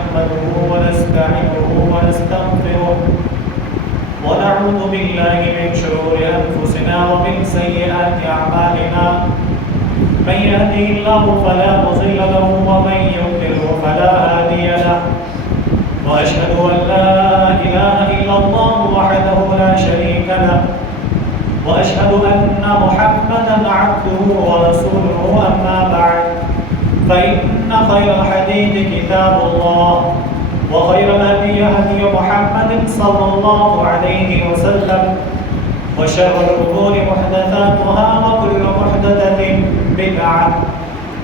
نحمده ونستعينه ونستغفره ونعوذ بالله من شرور أنفسنا ومن سيئات أعمالنا من يهده الله فلا مضل له ومن يضلل فلا هادي له وأشهد أن لا إله إلا الله وحده لا شريك له وأشهد أن محمدا عبده ورسوله أما بعد فإن خير الحديث كتاب الله وخير الهدي هدي محمد صلى الله عليه وسلم وشر الأمور محدثاتها وكل محدثة بدعة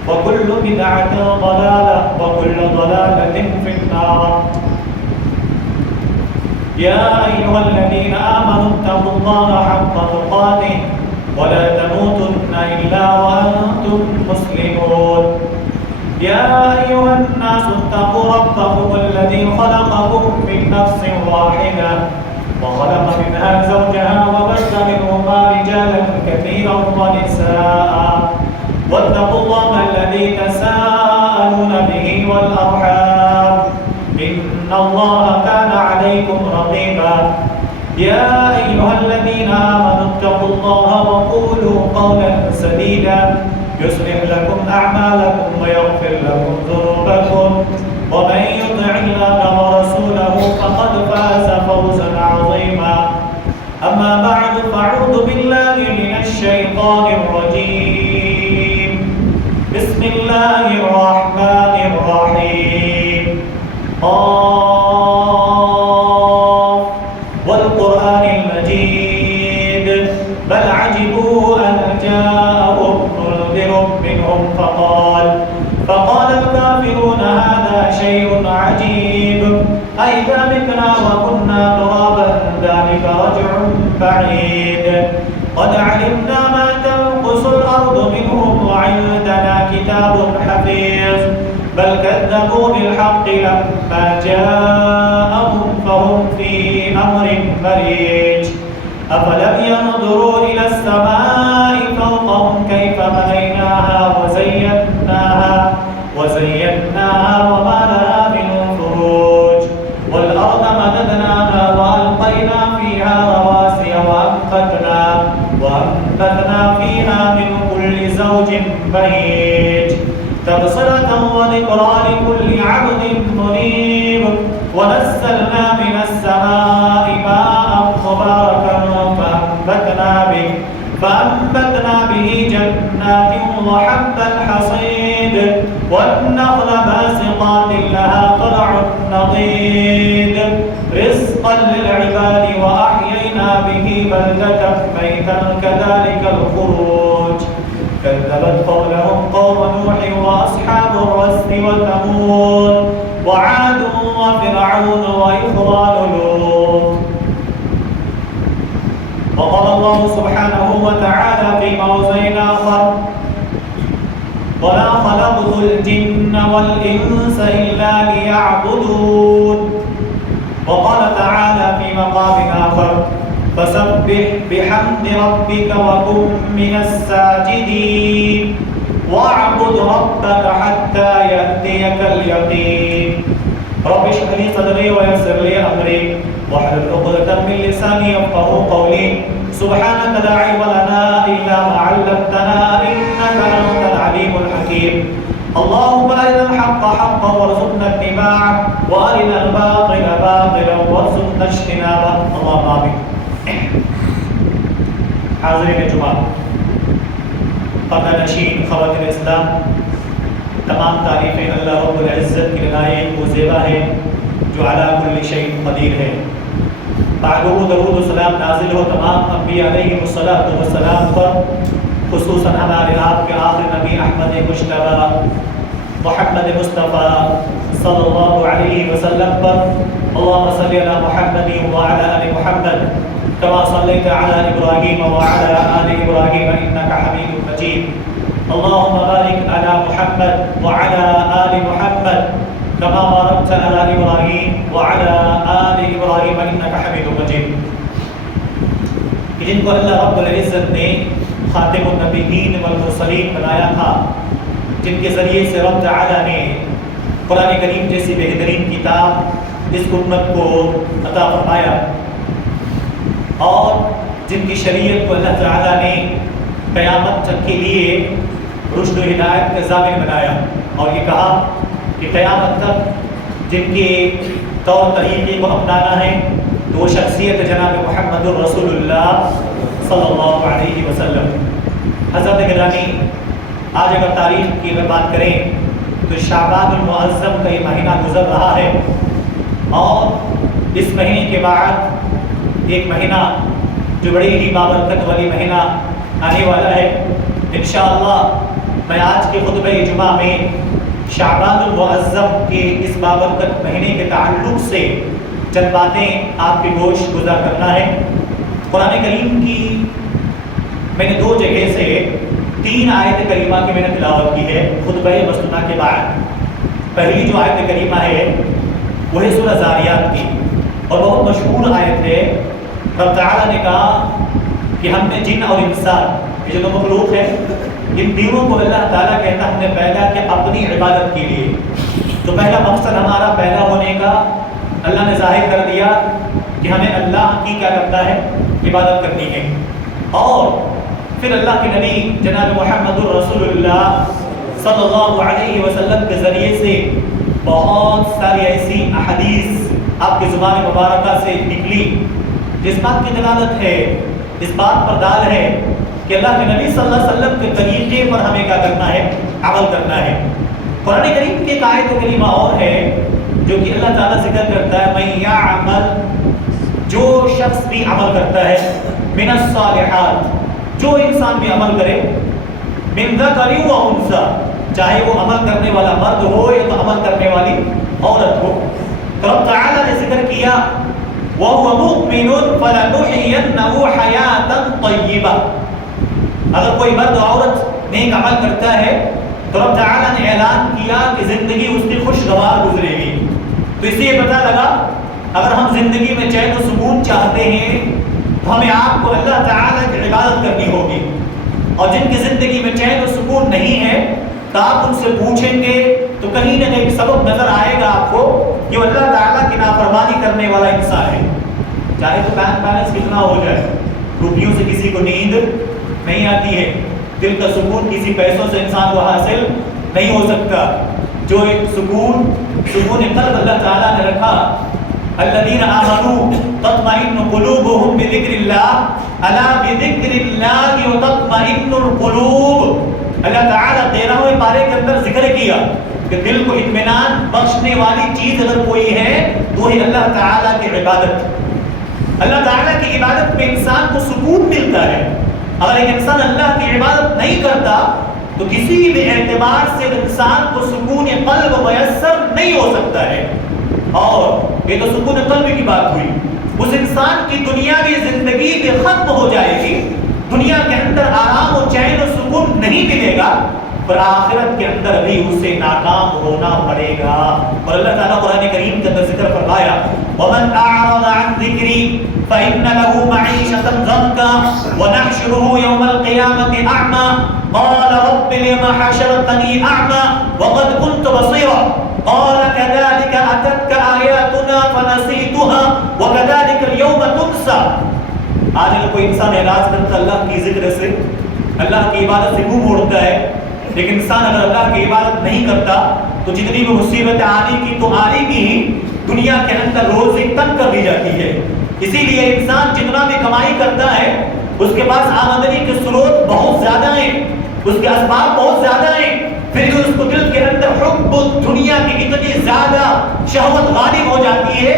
وكل بدعة ضلالة وكل ضلالة في النار. يا أيها الذين آمنوا اتقوا الله حق تقاته ولا تموتن إلا وأنتم مسلمون. يا أيها الناس اتقوا ربكم الذي خلقكم من نفس واحدة وخلق منها زوجها وبث منهما رجالا كثيرا ونساء واتقوا الله الذي تساءلون به والأرحام إن الله كان عليكم رقيبا. يا أيها الذين آمنوا اتقوا الله وقولوا قولا سديدا يصلح لكم أعمالكم ويغفر لكم ذنوبكم ومن يطع الله ورسوله فقد فاز فوزا عظيما. أما بعد فأعوذ بالله من الشيطان الرجيم. بسم الله الرحمن الرحيم. قاف والقرآن المجيد بل عجبوا أن جاءهم منذر منهم فقال الكافرون هذا شيء عجيب أئذا متنا وكنا ترابا ذلك رجع بعيد قد علمنا ما تنقص الأرض منهم وعندنا كتاب حفيظ بل كذبوا بالحق لما جاءهم فهم في أمر مريج أفلم ينظروا إلى السماء فوقهم كيف بنيناها وزيناها وما لها من فروج والأرض مددناها وألقينا فيها رواسي وأنبتنا فيها من كل زوج بهيج تبصرة وذكرى لكل عبد منيب ونزلنا من السماء ماء مباركا فأنبتنا به جنات وحب الحصيد والنخل باسقات لها طلع نضيد رزقا للعباد وأحيينا به بلدة ميتا كذلك الخروج كذبت قبلهم قوم نوح وأصحاب الرس وثمود وعاد وفرعون وإخوان لوط. وقال الله سبحانه وتعالى في موضع آخر ولا خلقت الجن والإنس إلا ليعبدون. وقال تعالى في مقام آخر فسبح بحمد ربك وكن من الساجدين واعبد ربك حتى يأتيك اليقين. رب اشرح لي صدري ويسر لي أمري واحلل عقدة من لساني يفقهوا قولي. سبحانك لا علم لنا إلا ما علمتنا إنك أنت العليم الحكيم. اللهم أرنا الحق حقا وارزقنا اتباعه وأرنا الباطل باطلا وارزقنا اجتنابه. اللهم آمين. حاضرین جمعہ، قبل نشین خواتین اسلام، تمام تعریفیں اللہ رب العزت کی لائق و زیبا ہے جو علی کل شیء قدیر ہے. بعدہ درود و سلام نازل ہو تمام انبیاء علیہم السلام پر، خصوصاً ہمارے آپ کے آخر نبی احمد مجتبی محمد مصطفیٰ صلی اللہ علیہ وسلم پر. اللهم صل علی محمد وعلى آل محمد كما صليت على إبراهيم وعلى آل إبراهيم إنك حميد مجيد. اللهم بارك على محمد وعلى آل محمد كما باركت على إبراهيم وعلى آل إبراهيم إنك حميد مجيد. جن کو اللہ رب العزت نے خاتم النبیین والمرسلین بنایا تھا، جن کے ذریعے سے رب تعالی نے قرآن کریم جیسی بہترین کتاب اس امت کو عطا فرمایا، اور جن کی شریعت کو اللہ تعالیٰ نے قیامت تک کے لیے رشد و ہدایت کا ضامن بنایا، اور یہ کہا کہ قیامت تک جن کے طور طریقے کو اپنانا ہے تو وہ شخصیت جناب محمد الرسول اللہ صلی اللہ علیہ وسلم۔ حضرت گرامی، آج اگر تاریخ کی اگر بات کریں تو شعبان المعظم کا یہ مہینہ گزر رہا ہے، اور اس مہینے کے بعد ایک مہینہ جو بڑی ہی بابرکت والی مہینہ آنے والا ہے۔ انشاءاللہ میں آج کے خطبہ جمعہ میں شعبان المعظم کے اس بابرکت مہینے کے تعلق سے چند باتیں آپ کی گوش گزار کرنا ہے۔ قرآن کریم کی میں نے 2 جگہ سے 3 آیت کریمہ کی میں نے تلاوت کی ہے خطبہ مسنونہ کے بعد۔ پہلی جو آیت کریمہ ہے وہ ہے سورہ زاریات کی، اور بہت مشہور آیت ہے۔ رب تعالیٰ نے کہا کہ ہم نے جن اور انسان، یہ جو مخلوق ہے، ان تینوں کو اللہ تعالیٰ کہتا ہم نے پیدا کیا اپنی عبادت کے لیے۔ تو پہلا مقصد ہمارا پیدا ہونے کا اللہ نے ظاہر کر دیا کہ ہمیں اللہ کی کیا کرتا ہے، عبادت کرنی ہے۔ اور پھر اللہ کے نبی جناب محمد الرسول اللہ صلی اللہ علیہ وسلم کے ذریعے سے بہت ساری ایسی احادیث آپ کی زبان مبارکہ سے نکلی جس بات کی دلالت ہے، اس بات پر دال ہے کہ اللہ کے نبی صلی اللہ علیہ وسلم کے طریقے پر ہمیں کیا کرنا ہے، عمل کرنا ہے۔ قرآن کریم کی ایک آیت کریمہ اور ہے جو کہ اللہ تعالیٰ ذکر کرتا ہے، من یعمل، جو شخص بھی عمل کرتا ہے، من الصالحات، جو انسان بھی عمل کرے، من ذکر و انثی، چاہے وہ عمل کرنے والا مرد ہو یا تو عمل کرنے والی عورت ہو، تو رب تعالیٰ نے ذکر کیا وَهُوَ مُؤْمِنٌ فَلَنُحْيِيَنَّهُ حَيَاةً طَيِّبَةً۔ اگر کوئی مرد عورت نیک عمل کرتا ہے تو رب تعالیٰ نے اعلان کیا کہ زندگی اس کی خوشگوار گزرے گی۔ تو اس سے یہ پتہ لگا اگر ہم زندگی میں چین و سکون چاہتے ہیں تو ہمیں آپ کو اللہ تعالیٰ کی عبادت کرنی ہوگی، اور جن کی زندگی میں چین و سکون نہیں ہے تو آپ ان سے پوچھیں گے تو کہیں نہ کہیں سبب نظر آئے گا آپ کو کہ وہ اللہ تعالیٰ کی نافرمانی کرنے والا انسان ہے۔ چاہے تو بینک بیلنس کتنا ہو جائے، روپیوں سے کسی کو نیند نہیں آتی ہے، دل کا سکون کسی پیسوں سے انسان کو حاصل نہیں ہو سکتا۔ جو ایک سکون قلب اللہ تعالیٰ نے رکھا، الذین آمنوا تطمئن قلوبهم بذکر اللہ الا بذکر اللہ تطمئن القلوب۔ اللہ تعالیٰ 13ویں پارے کے اندر ذکر کیا کہ دل کو اطمینان بخشنے والی چیز اگر کوئی ہے تو وہی اللہ تعالیٰ کی عبادت۔ اللہ تعالیٰ کی عبادت میں انسان کو سکون ملتا ہے۔ اگر ایک انسان اللہ کی عبادت نہیں کرتا تو کسی بھی اعتبار سے انسان کو سکون قلب میسر نہیں ہو سکتا ہے۔ اور یہ تو سکون قلب کی بات ہوئی، اس انسان کی دنیاوی زندگی بھی ختم ہو جائے گی، دنیا کے اندر آرام و چین و سکون نہیں ملے گا، پر آخرت کے اندر بھی اسے ناکام ہونا پڑے گا۔ اور اللہ تعالیٰ قرآن کریم کے اندر ذکر فرمایا وَمَنْ أَعْرَضَ عَنْ ذِكْرِي فَإِنَّ لَهُ مَعِيشَةً ضَنكًا وَنَحْشُرُهُ يَوْمَ الْقِيَامَةِ أَعْمَى قَالَ رَبِّ لِمَ حَشَرْتَنِي أَعْمَى وَقَدْ كُنْتُ بَصِيرًا قَالَ كَذَلِكَ أَتَتْكَ آيَاتُنَا فَنَسِيتُهَا وَكَذَلِكَ الْيَوْمَ تُنْسَى۔ آج اگر کوئی انسان اعراض کرتا اللہ کی ذکر سے، اللہ کی عبادت سے منہ موڑتا ہے، لیکن انسان اگر اللہ کی عبادت نہیں کرتا تو جتنی بھی مصیبتیں آنے کی تو آنے کی ہی، دنیا کے اندر روزی تنگ کر دی جاتی ہے۔ اسی لیے انسان جتنا بھی کمائی کرتا ہے اس کے پاس آمدنی کے سروت بہت زیادہ ہیں، اس کے اسباب بہت زیادہ ہیں، پھر بھی اس کو دل کے اندر حب دنیا کی اتنی زیادہ شہوت غالب ہو جاتی ہے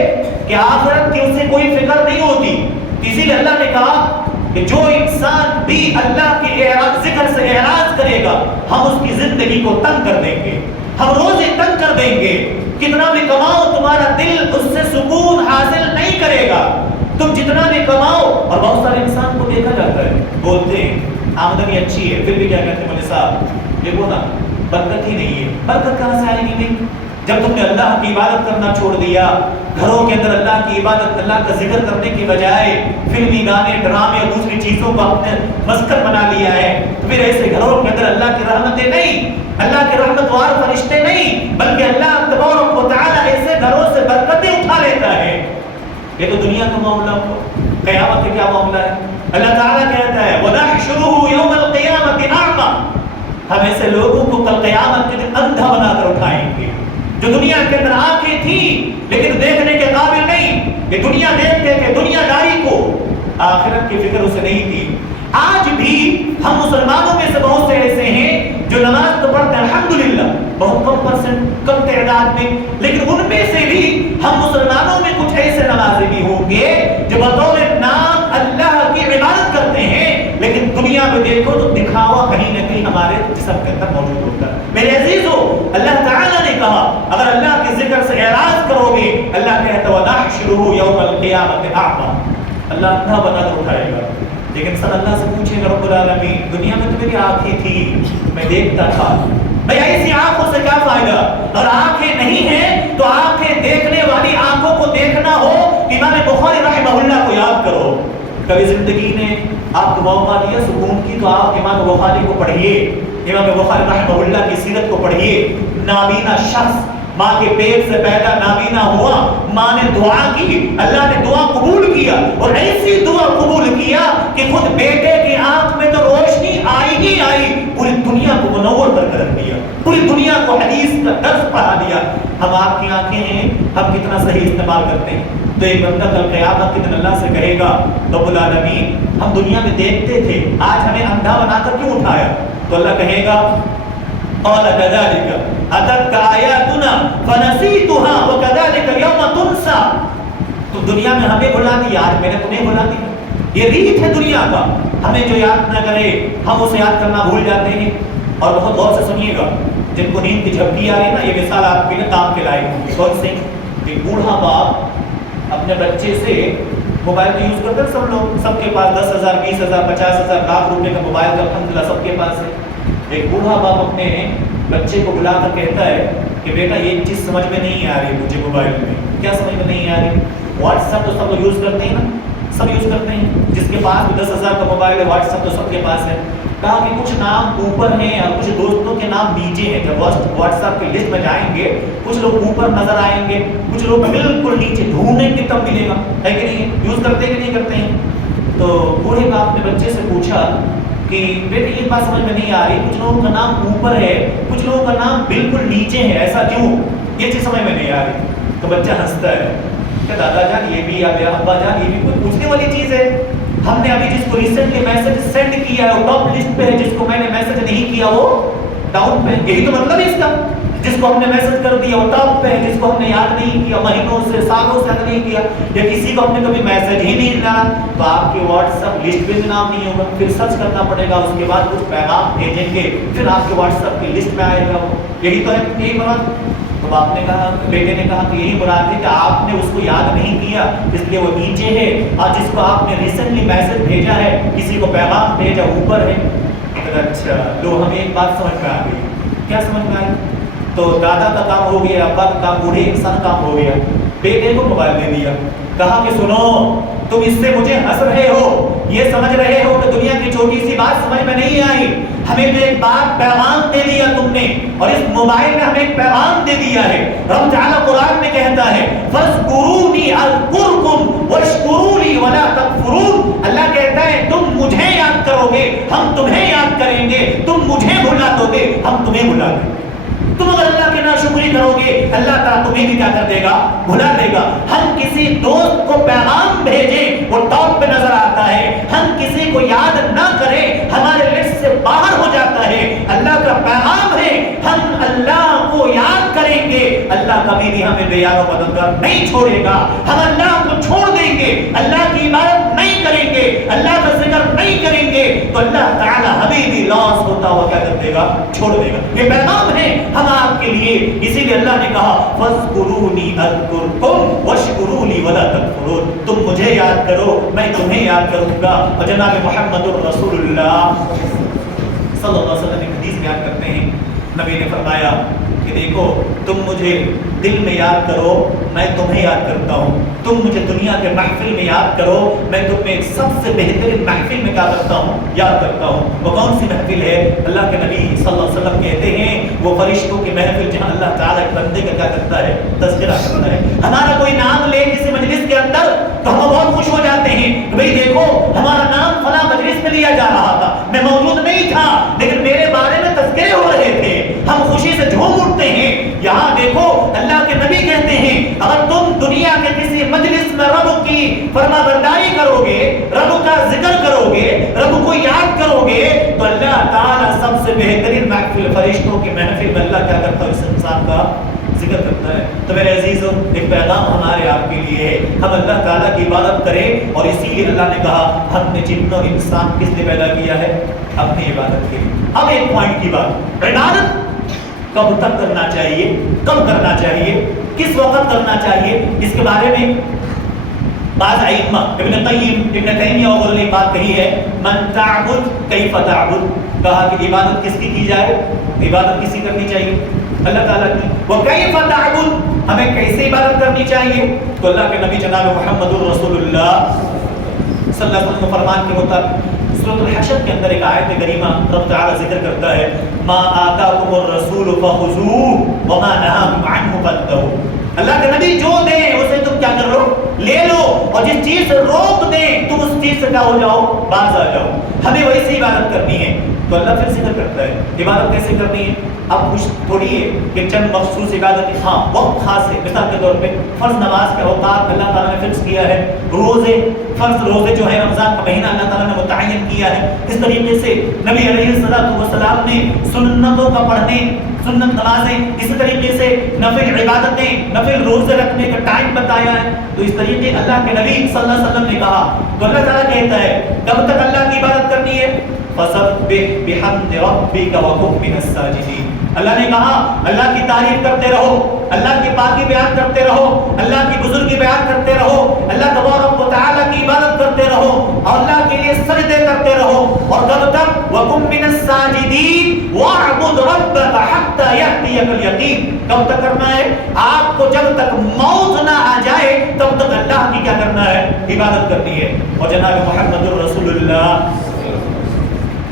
کہ آخرت کی اسے کوئی فکر نہیں ہوتی۔ اسی لیے اللہ نے کہا کہ جو انسان بھی اللہ کے ذکر سے اعراض کرے گا ہم اس کی زندگی کو تنگ کر دیں گے، ہم روزے تنگ کر دیں گے، کتنا بھی کماؤ تمہارا دل اس سے سکون حاصل نہیں کرے گا، تم جتنا بھی کماؤ۔ اور بہت سارے انسان کو دیکھا جاتا ہے بولتے ہیں آمدنی اچھی ہے پھر بھی کیا کہتے ہیں مولوی صاحب دیکھو نا برکت ہی نہیں ہے۔ برکت کہاں سے آئے گی نہیں جب تم نے اللہ کی عبادت کرنا چھوڑ دیا، گھروں کے اندر اللہ کی عبادت اللہ کا ذکر کرنے کی بجائے فلمی گانے ڈرامے اور دوسری چیزوں کو اپنے مسکن بنا لیا ہے، تو پھر ایسے گھروں کے اندر اللہ کی رحمتیں نہیں، اللہ کے رحمت وار فرشتے نہیں، بلکہ اللہ یہ تو دنیا کا معاملہ ہوا، قیامت کا کیا معاملہ ہے؟ اللہ تعالیٰ کہتا ہے وَنَحْشُرُهُ يَوْمَ الْقِيَامَةِ أَعْمَى، ہم ایسے لوگوں کو کل قیامت کے دن اندھا بنا کر اٹھائیں گے جو دنیا کے اندر آنکھیں تھیں لیکن دیکھنے کے قابل نہیں، یہ دنیا دیکھتے تھے، دنیا داری کو، آخرت کی فکر اسے نہیں تھی۔ آج بھی ہم مسلمانوں میں سے بہت سے ایسے ہیں جو نماز تو پڑھتے ہیں الحمدللہ، بہت کم پرسنٹ، کم تعداد میں، لیکن ان میں سے بھی ہم مسلمانوں میں کچھ ایسے نمازی بھی ہوں گے جو بطور نام اللہ کی عبادت کرتے ہیں، لیکن دنیا میں دیکھو تو دکھاوا کہیں نہ کہیں ہمارے جسم کے اندر موجود ہوتا ہے۔ میرے عزیزو، اللہ تعالیٰ نے کہا اگر اللہ کے ذکر سے اعراض کرو گے، اللہ کہتا ہے وَنَحْشُرُهُ يَوْمَ الْقِيَامَةِ أَعْمَى، اللہ اندھا بنا کر اٹھائے گا۔ لیکن سب اللہ سے پوچھیں گے رب العالمین دنیا میں تو میری آنکھیں تھی، میں دیکھتا تھا، بھئی ایسی آنکھوں سے کیا فائدہ؟ اور آنکھیں نہیں ہیں تو آنکھیں دیکھنے والی آنکھوں کو دیکھنا ہو، امام بخاری رحمہ اللہ کو یاد کرو۔ کبھی زندگی نے آپ کو موقع دیا سکون کی تو آپ امام بخاری کو پڑھیے، امام بخاری رحمہ اللہ کی سیرت کو پڑھیے۔ نابینا شخص ماں کے پیٹ سے پیدا نابینا ہوا، ماں نے دعا کی، اللہ نے دعا قبول کیا، اور ایسی دعا قبول کیا کہ خود بیٹے کی آنکھ میں تو روشنی آئی ہی آئی، پوری دنیا کو منور کر کے رکھ دیا، پوری دنیا کو حدیث کا درس پڑھا دیا۔ ہم آپ کی آنکھیں ہیں، ہم کتنا صحیح استعمال کرتے ہیں؟ تو ایک بندہ کل قیامت کے دن اللہ سے کہے گا رب العالمین ہم دنیا میں دیکھتے تھے، آج ہمیں اندھا بنا کر کیوں اٹھایا؟ تو اللہ کہے گا قال كذلك اتتك آیاتنا فنسیتها وكذلك اليوم تنسى، تو دنیا میں ہمیں بھلا دیا، آج میں نے تمہیں بھلا دیا۔ یہ ریت ہے دنیا کا، ہمیں جو یاد نہ کرے ہم اسے یاد کرنا بھول جاتے ہیں۔ اور بہت غور سے سنیے گا، جن کو نیند کی جھپکی آ رہی ہے نا، یہ مثال آپ کے لیے کام کے لائق ہوگی۔ کون سی؟ ایک بوڑھا باپ اپنے بچے سے موبائل کا یوز کرتے ہیں، سب لوگ، سب کے پاس 10,000 20,000 50,000 لاکھ روپے کا موبائل کا الحمدللہ سب کے پاس ہے۔ ایک بوڑھا باپ اپنے بچے کو بلا کر کہتا ہے کہ بیٹا یہ چیز سمجھ میں نہیں آ رہی مجھے موبائل میں۔ کیا سمجھ میں نہیں آ رہی؟ واٹس ایپ تو سب لوگ یوز کرتے ہیں نا، سب یوز کرتے ہیں، جس کے پاس 10,000 کا موبائل ہے واٹس ایپ تو سب کے پاس ہے۔ کہا کہ کچھ نام اوپر ہیں اور کچھ دوستوں کے نام نیچے ہیں، جب واٹس ایپ کی لسٹ میں جائیں گے کچھ لوگ اوپر نظر آئیں گے، کچھ لوگ بالکل نیچے، ڈھونڈیں گے تب ملے گا، ہے کہ نہیں؟ یوز کرتے ہیں کہ نہیں کرتے ہیں؟ تو بوڑھے باپ نے بچے سے پوچھا کہ بیٹے یہ بات سمجھ میں نہیں آ رہی، کچھ لوگوں کا نام اوپر ہے کچھ لوگوں کا نام بالکل نیچے ہے، ایسا کیوں؟ یہ چیز سمجھ میں نہیں آ رہی۔ تو بچہ ہنستا ہے کہ دادا جان یہ بھی یا ابا جان یہ بھی کوئی پوچھنے والی چیز ہے؟ ہم نے ابھی جس کو ریسنٹلی میسج سینڈ کیا ہے وہ ٹاپ لسٹ پہ ہے، جس کو میں نے میسج نہیں کیا وہ ڈاؤن پہ، یہی تو مطلب ہے اس کا۔ جس کو ہم نے میسج کر دیا وہ ٹاپ پہ ہے، جس کو ہم نے یاد نہیں کیا، مہینوں سے سالوں سے یاد نہیں کیا، یا کسی کو ہم نے کبھی میسج ہی نہیں ڈالا تو آپ کے واٹس ایپ لسٹ پہ بھی نام نہیں ہوگا، پھر سرچ کرنا پڑے گا، اس کے بعد کچھ پیغام بھیجیں گے، پھر آپ کے واٹس ایپ کی لسٹ میں آئے گا وہ، یہی تو ہے، یہی مراد۔ تو باپ نے کہا، بیٹے نے کہا کہ یہی مراد ہے کہ آپ نے اس کو یاد نہیں کیا اس لیے وہ نیچے ہے، اور جس کو آپ نے ریسنٹلی میسج بھیجا ہے، کسی کو پیغام بھیجا اوپر ہے۔ اچھا لو ہمیں ایک بات سمجھ میں آ گئی، کیا سمجھ میں آئی؟ تو دادا کا کام ہو گیا، ابا کا کام، بوڑھے انسان کا کام ہو گیا، بیٹے کو موبائل دے دیا، کہا کہ سنو تم اس سے مجھے ہنس رہے ہو، یہ سمجھ رہے ہو کہ دنیا کی چھوٹی سی بات سمجھ میں نہیں آئی، ہمیں تو ایک بات پیغام دے دیا تم نے، اور اس موبائل میں ہمیں ایک پیغام دے دیا ہے۔ رب تعالیٰ قرآن میں کہتا ہے فَاذْكُرُونِي أَذْكُرْكُمْ وَاشْكُرُوا لِي وَلَا تَكْفُرُونَ، اللہ کہتا ہے تم مجھے یاد کرو گے ہم تمہیں یاد کریں گے، تم مجھے بھلا دو گے ہم تمہیں بھلا دیں گے۔ تم اگر اللہ کی ناشکری کرو گے اللہ تعالیٰ تمہیں بھی کیا کر دے گا؟ بھلا دے گا۔ ہم کسی دوست کو پیغام بھیجیں وہ ٹاپ پہ نظر آتا ہے، ہم کسی کو یاد نہ کریں ہمارے لسٹ سے باہر ہو جاتا ہے۔ اللہ کا پیغام ہے ہم اللہ کو یاد کریں گے، اللہ کبھی بھی ہمیں بے یار و مددگار نہیں چھوڑے گا۔ ہم اللہ کو چھوڑ دیں گے، اللہ کی عبادت نہیں کریں گے، اللہ کا ذکر نہیں کریں گے تو اللہ تعالیٰ ہمیں بھی لاس ہوتا ہوا کیا کر دے گا؟ چھوڑ دے گا۔ یہ پیغام ہے ہم آپ کے لیے، اسی لیے اللہ نے کہا فَاذْكُرُونِي أَذْكُرْكُمْ وَاشْكُرُوا لِي وَلَا تَكْفُرُونَ، تم مجھے یاد کرو میں تمہیں یاد کروں گا۔ اور جناب محمد الرسول اللہ صلی اللہ علیہ وسلم ایک حدیث بیان کرتے ہیں، نبی نے فرمایا کہ دیکھو تم مجھے دل میں یاد کرو میں تمہیں یاد کرتا ہوں، تم مجھے دنیا کے محفل میں یاد کرو میں تمہیں ایک سب سے بہترین محفل میں کیا کرتا ہوں، یاد کرتا ہوں۔ وہ کون سی محفل ہے؟ اللہ کے نبی صلی اللہ علیہ وسلم کہتے ہیں وہ فرشتوں کی محفل جہاں اللہ تعالیٰ ایک بندے کا کیا کرتا ہے، تذکرہ کرتا ہے۔ ہمارا کوئی نام لے کسی مجلس کے اندر تو ہم بہت خوش ہو جاتے ہیں کہ بھئی دیکھو ہمارا نام فلاں مجلس میں لیا جا رہا تھا، میں موجود نہیں تھا لیکن میرے بارے میں تذکرے ہو رہے تھے، ہم خوشی سے جھوم اٹھتے ہیں۔ یہاں دیکھو اللہ کے نبی کہتے ہیں اگر تم دنیا کے کسی مجلس میں رب کی فرما برداری کرو گے، رب کا ذکر کرو گے، رب کو یاد کرو گے تو اللہ تعالیٰ سب سے بہترین محفل فرشتوں کی محفل میں اللہ کیا کرتا ہے، اس انسان کا ذکر کرتا ہے۔ تو میرے عزیزوں ایک پیغام ہمارے آپ کے لیے ہے، ہم اللہ تعالیٰ کی عبادت کریں، اور اسی لیے اللہ نے کہا ہم نے جن و انسان کس لیے پیدا کیا ہے، اپنی عبادت کے لیے۔ اب ایک پوائنٹ کی بات، عبادت کب تک کرنا چاہیے، کب کرنا چاہیے، کس وقت کرنا چاہیے، اس کے بارے میں بعض ائمہ ابن قیم ابن تیمیہ اور نے بات کہی ہے، من تعبد کیف تعبد، کہا کہ عبادت کس کی جائے، عبادت کسی کرنی چاہیے، اللہ تعالیٰ کی۔ وکیف تعبد، ہمیں کیسے عبادت کرنی چاہیے، تو اللہ کے نبی جناب محمد الرسول اللہ صلی اللہ علیہ وسلم فرمان کے مطابق سورۃ الحشر کے اندر ایک آیت کریمہ رب تعالیٰ ذکر کرتا ہے، ما آتاکم الرسول فخذوہ وما نہاکم عنہ فانتہوا، اللہ کے نبی جو دیں اسے تم کیا کر لو، لے لو، اور جس چیز سے روک دیں تم اس چیز سے کیا ہو جاؤ، باز آ جاؤ۔ ہمیں ویسی عبادت کرنی ہے، تو اللہ پھر ذکر کرتا ہے عبادت کیسے کرنی ہے۔ اب کچھ تھوڑی ہے کہ چند مخصوص عبادت، ہاں وقت خاص ہے، مثال کے طور پہ فرض نماز کے اوقات اللہ تعالیٰ نے فکس کیا ہے، روزے فرض روزے جو ہے رمضان کا مہینہ اللہ تعالیٰ نے متعین کیا ہے، اس طریقے سے نبی علیہ السلام نے سنتوں کا پڑھنے، سنت نمازیں، اسی طریقے سے نفل عبادتیں، نفل روزے رکھنے کا ٹائم بتایا ہے، تو اس طریقے اللہ کے نبی صلی اللہ علیہ وسلم نے کہا، تو اللہ تعالیٰ کہتا ہے کب تک اللہ کی عبادت کرنی ہے، فسبح بحمد ربک وکن من الساجدین، اللہ نے کہا اللہ کی تعریف کرتے رہو، اللہ کی پاکی بیان کرتے رہو، اللہ کی بزرگی بیان کرتے رہو، اللہ تبارک و تعالیٰ کی عبادت کرتے رہو، اور اللہ کے لیے سجدے کرتے رہو، اور کب تک، وَقُمْ مِنَ السَّاجِدِينَ وَاعْبُدْ رَبَّكَ حَتَّى يَأْتِيَكَ الْيَقِينُ، کب تک کرنا ہے، آپ کو جب تک موت نہ آ جائے تب تک اللہ کی کیا کرنا ہے، عبادت کرنی ہے۔ اور جناب محمد الرسول اللہ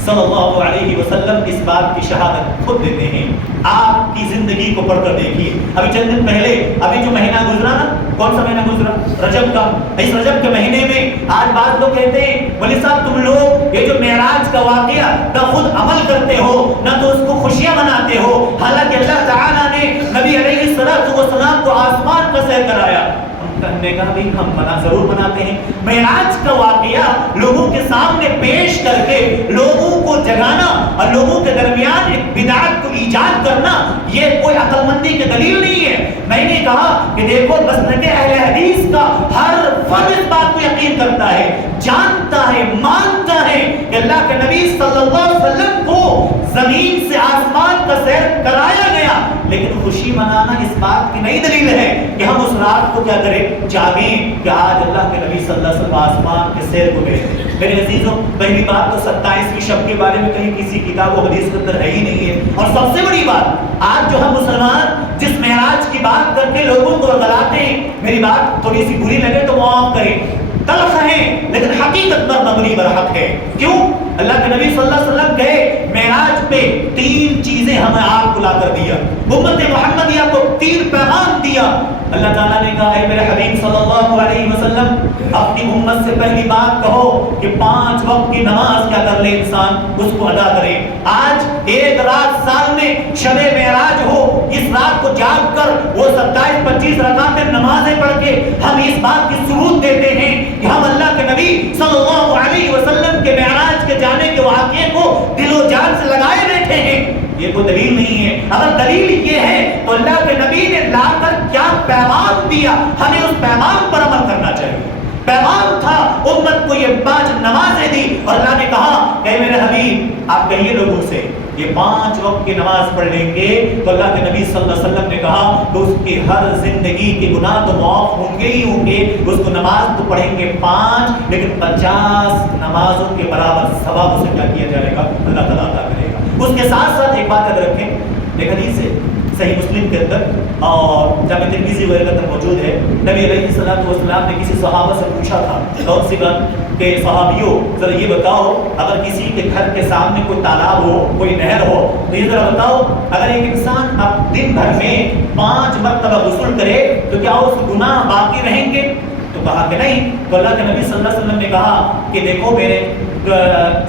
صلی اللہ علیہ وسلم اس بات کی شہادت خود دیتے ہیں، آپ کی زندگی کو پڑھ کر دیکھیے۔ ابھی چند دن پہلے ابھی جو مہینہ گزرا نا، کون سا مہینہ گزرا، رجب کا، اس رجب کے مہینے میں آج بعض لوگ کہتے ہیں ولی صاحب تم لوگ یہ جو معراج کا واقعہ نہ خود عمل کرتے ہو نہ تو اس کو خوشیاں مناتے ہو، حالانکہ اللہ تعالیٰ نے نبی علیہ السلام کو آسمان کا سیر کرایا۔ ہم نے کہا بھی ہم ضرور مناتے ہیں، معراج کا واقعہ لوگوں کے سامنے پیش کر کے لوگوں کو جگانا اور لوگوں کے درمیان ایک بدعت کو ایجاد کرنا، یہ کوئی عقل مندی کی دلیل نہیں ہے۔ میں نے کہا کہ دیکھو مسلک اہل حدیث کا ہر فرد اس بات کو یقین کرتا ہے، جانتا ہے، مانتا ہے کہ اللہ کے نبی صلی اللہ علیہ وسلم کو زمین سے آسمان کا سیر کرایا گیا، لیکن خوشی منانا اس بات کی نئی دلیل ہے کہ ہم اس رات کو کیا کریں، جاگیں کہ آج اللہ کے نبی صلی اللہ علیہ وسلم آسمان کے سیر کو گئے۔ میرے عزیزوں پہلی بات تو 27ویں شب کے بارے میں کہیں کسی کتاب و حدیث کے اندر ہے ہی نہیں ہے، اور سب سے بڑی بات آج جو ہم مسلمان جس معراج کی بات کر کے لوگوں کو غلاتے ہیں، میری بات تھوڑی سی بری لگے تو معاف کریں، تلخ ہے لیکن حقیقت پر مبنی برحق ہے۔ کیوں؟ اللہ کے نبی صلی اللہ علیہ وسلم گئے معراج پہ، 3 چیزیں ہمیں آپ کو لا کر دیا، امت محمدیہ کو 3 پیغام دیا۔ اللہ تعالیٰ نے کہا اے میرے حبیب صلی اللہ علیہ وسلم اپنی امت سے پہلی بات کہو کہ 5 وقت کی نماز کیا کر لے انسان، اس کو ادا کرے۔ آج ایک رات سال میں شب معراج ہو، اس رات کو جاگ کر وہ 27-25 رکعتیں نمازیں پڑھ کے ہم اس بات کی ثبوت دیتے ہیں کہ ہم اللہ کے نبی صلی اللہ علیہ وسلم کے معراج کے جانے کے واقعے کو دل و جان سے لگائے بیٹھے ہیں، یہ کوئی دلیل نہیں ہے۔ اگر دلیل یہ ہے تو اللہ کے نبی نے لا کر کیا پیغام دیا، ہمیں اس پیغام پر عمل کرنا چاہیے۔ پیغام تھا امت کو یہ 5 نمازیں دی، اور اللہ نے کہا کہ میرے حبیب آپ کہیے لوگوں سے یہ 5 وقت کی نماز پڑھ لیں گے تو اللہ کے نبی صلی اللہ علیہ وسلم نے کہا کہ اس کی ہر زندگی کے گناہ تو معاف ہوں گے ہی ہوں گے، اس کو نماز تو پڑھیں گے 5 لیکن 50 نمازوں کے برابر ثواب اسے کیا کیا جائے گا، اللہ تعالیٰ عطا کرے گا۔ اس کے ساتھ ساتھ ایک بات یاد رکھیں، ایک حدیث ہے صحیح مسلم کے اندر اور جامع ترمذی وغیرہ کے اندر موجود ہے، نبی علیہ السلام نے کسی صحابہ سے پوچھا تھا کون سی بات کہ صحابیوں ذرا یہ بتاؤ اگر کسی کے گھر کے سامنے کوئی تالاب ہو کوئی نہر ہو تو یہ ذرا بتاؤ اگر ایک انسان اب دن بھر میں 5 مرتبہ غسل کرے تو کیا اس گناہ باقی رہیں گے؟ تو کہا کہ نہیں۔ تو اللہ کے نبی صلی اللہ علیہ وسلم نے کہا کہ دیکھو میرے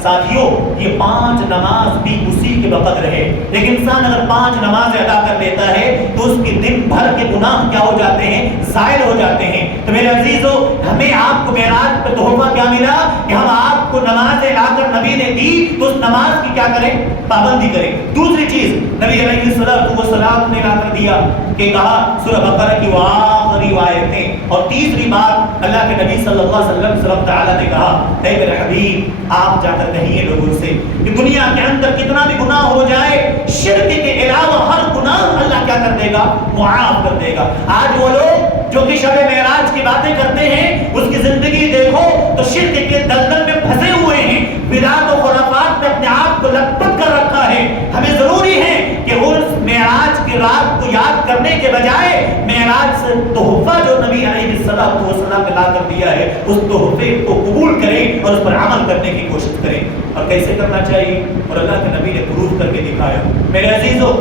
ساتھیوں یہ 5 نماز بھی اسی کے وقت رہے، لیکن انسان اگر 5 نماز ادا کر لیتا ہے تو اس کے دن بھر کے گناہ کیا ہو جاتے ہیں؟ زائل ہو جاتے ہیں۔ تو میرے عزیزو ہمیں آپ کو معراج پہ تحفہ کیا ملا کہ ہم آپ کو نماز لا کر نبی نے دی تو اس نماز کی کیا کریں؟ پابندی کریں۔ دوسری چیز نبی علیہ السلام نے لا کر دیا کہ کہا سورہ بقرہ کی وہ آخری آیتیں، اور تیسری بات اللہ کے نبی صلی اللہ علیہ وسلم تعالیٰ نے کہا اے میرے حبیب آپ جا کر کہیے لوگوں سے کہ دنیا کے اندر کتنا بھی گناہ ہو جائے شرک کے علاوہ ہر گناہ اللہ کیا کر دے گا؟ معاف کر دے گا۔ آج وہ لوگ جو کہ شب معراج کی باتیں کرتے ہیں اس کی زندگی دیکھو تو شرک کے دلدل میں پھنسے ہوئے ہیں، بدعات و خرافات میں اپنے آپ کو لپٹ کر رکھا ہے۔ ہمیں ضروری ہے کہ اس معراج کی رات کو یاد کرنے کے بجائے معراج سے تحفہ جو نبی علیہ السلام نے لا کر دیا ہے اس تحفے کو قبول کریں اور اس پر عمل کرنے کی کوشش کریں۔ اور کیسے کرنا چاہیے؟ اور اللہ کے نبی نے پروف کر کے دکھایا۔ میرے عزیزو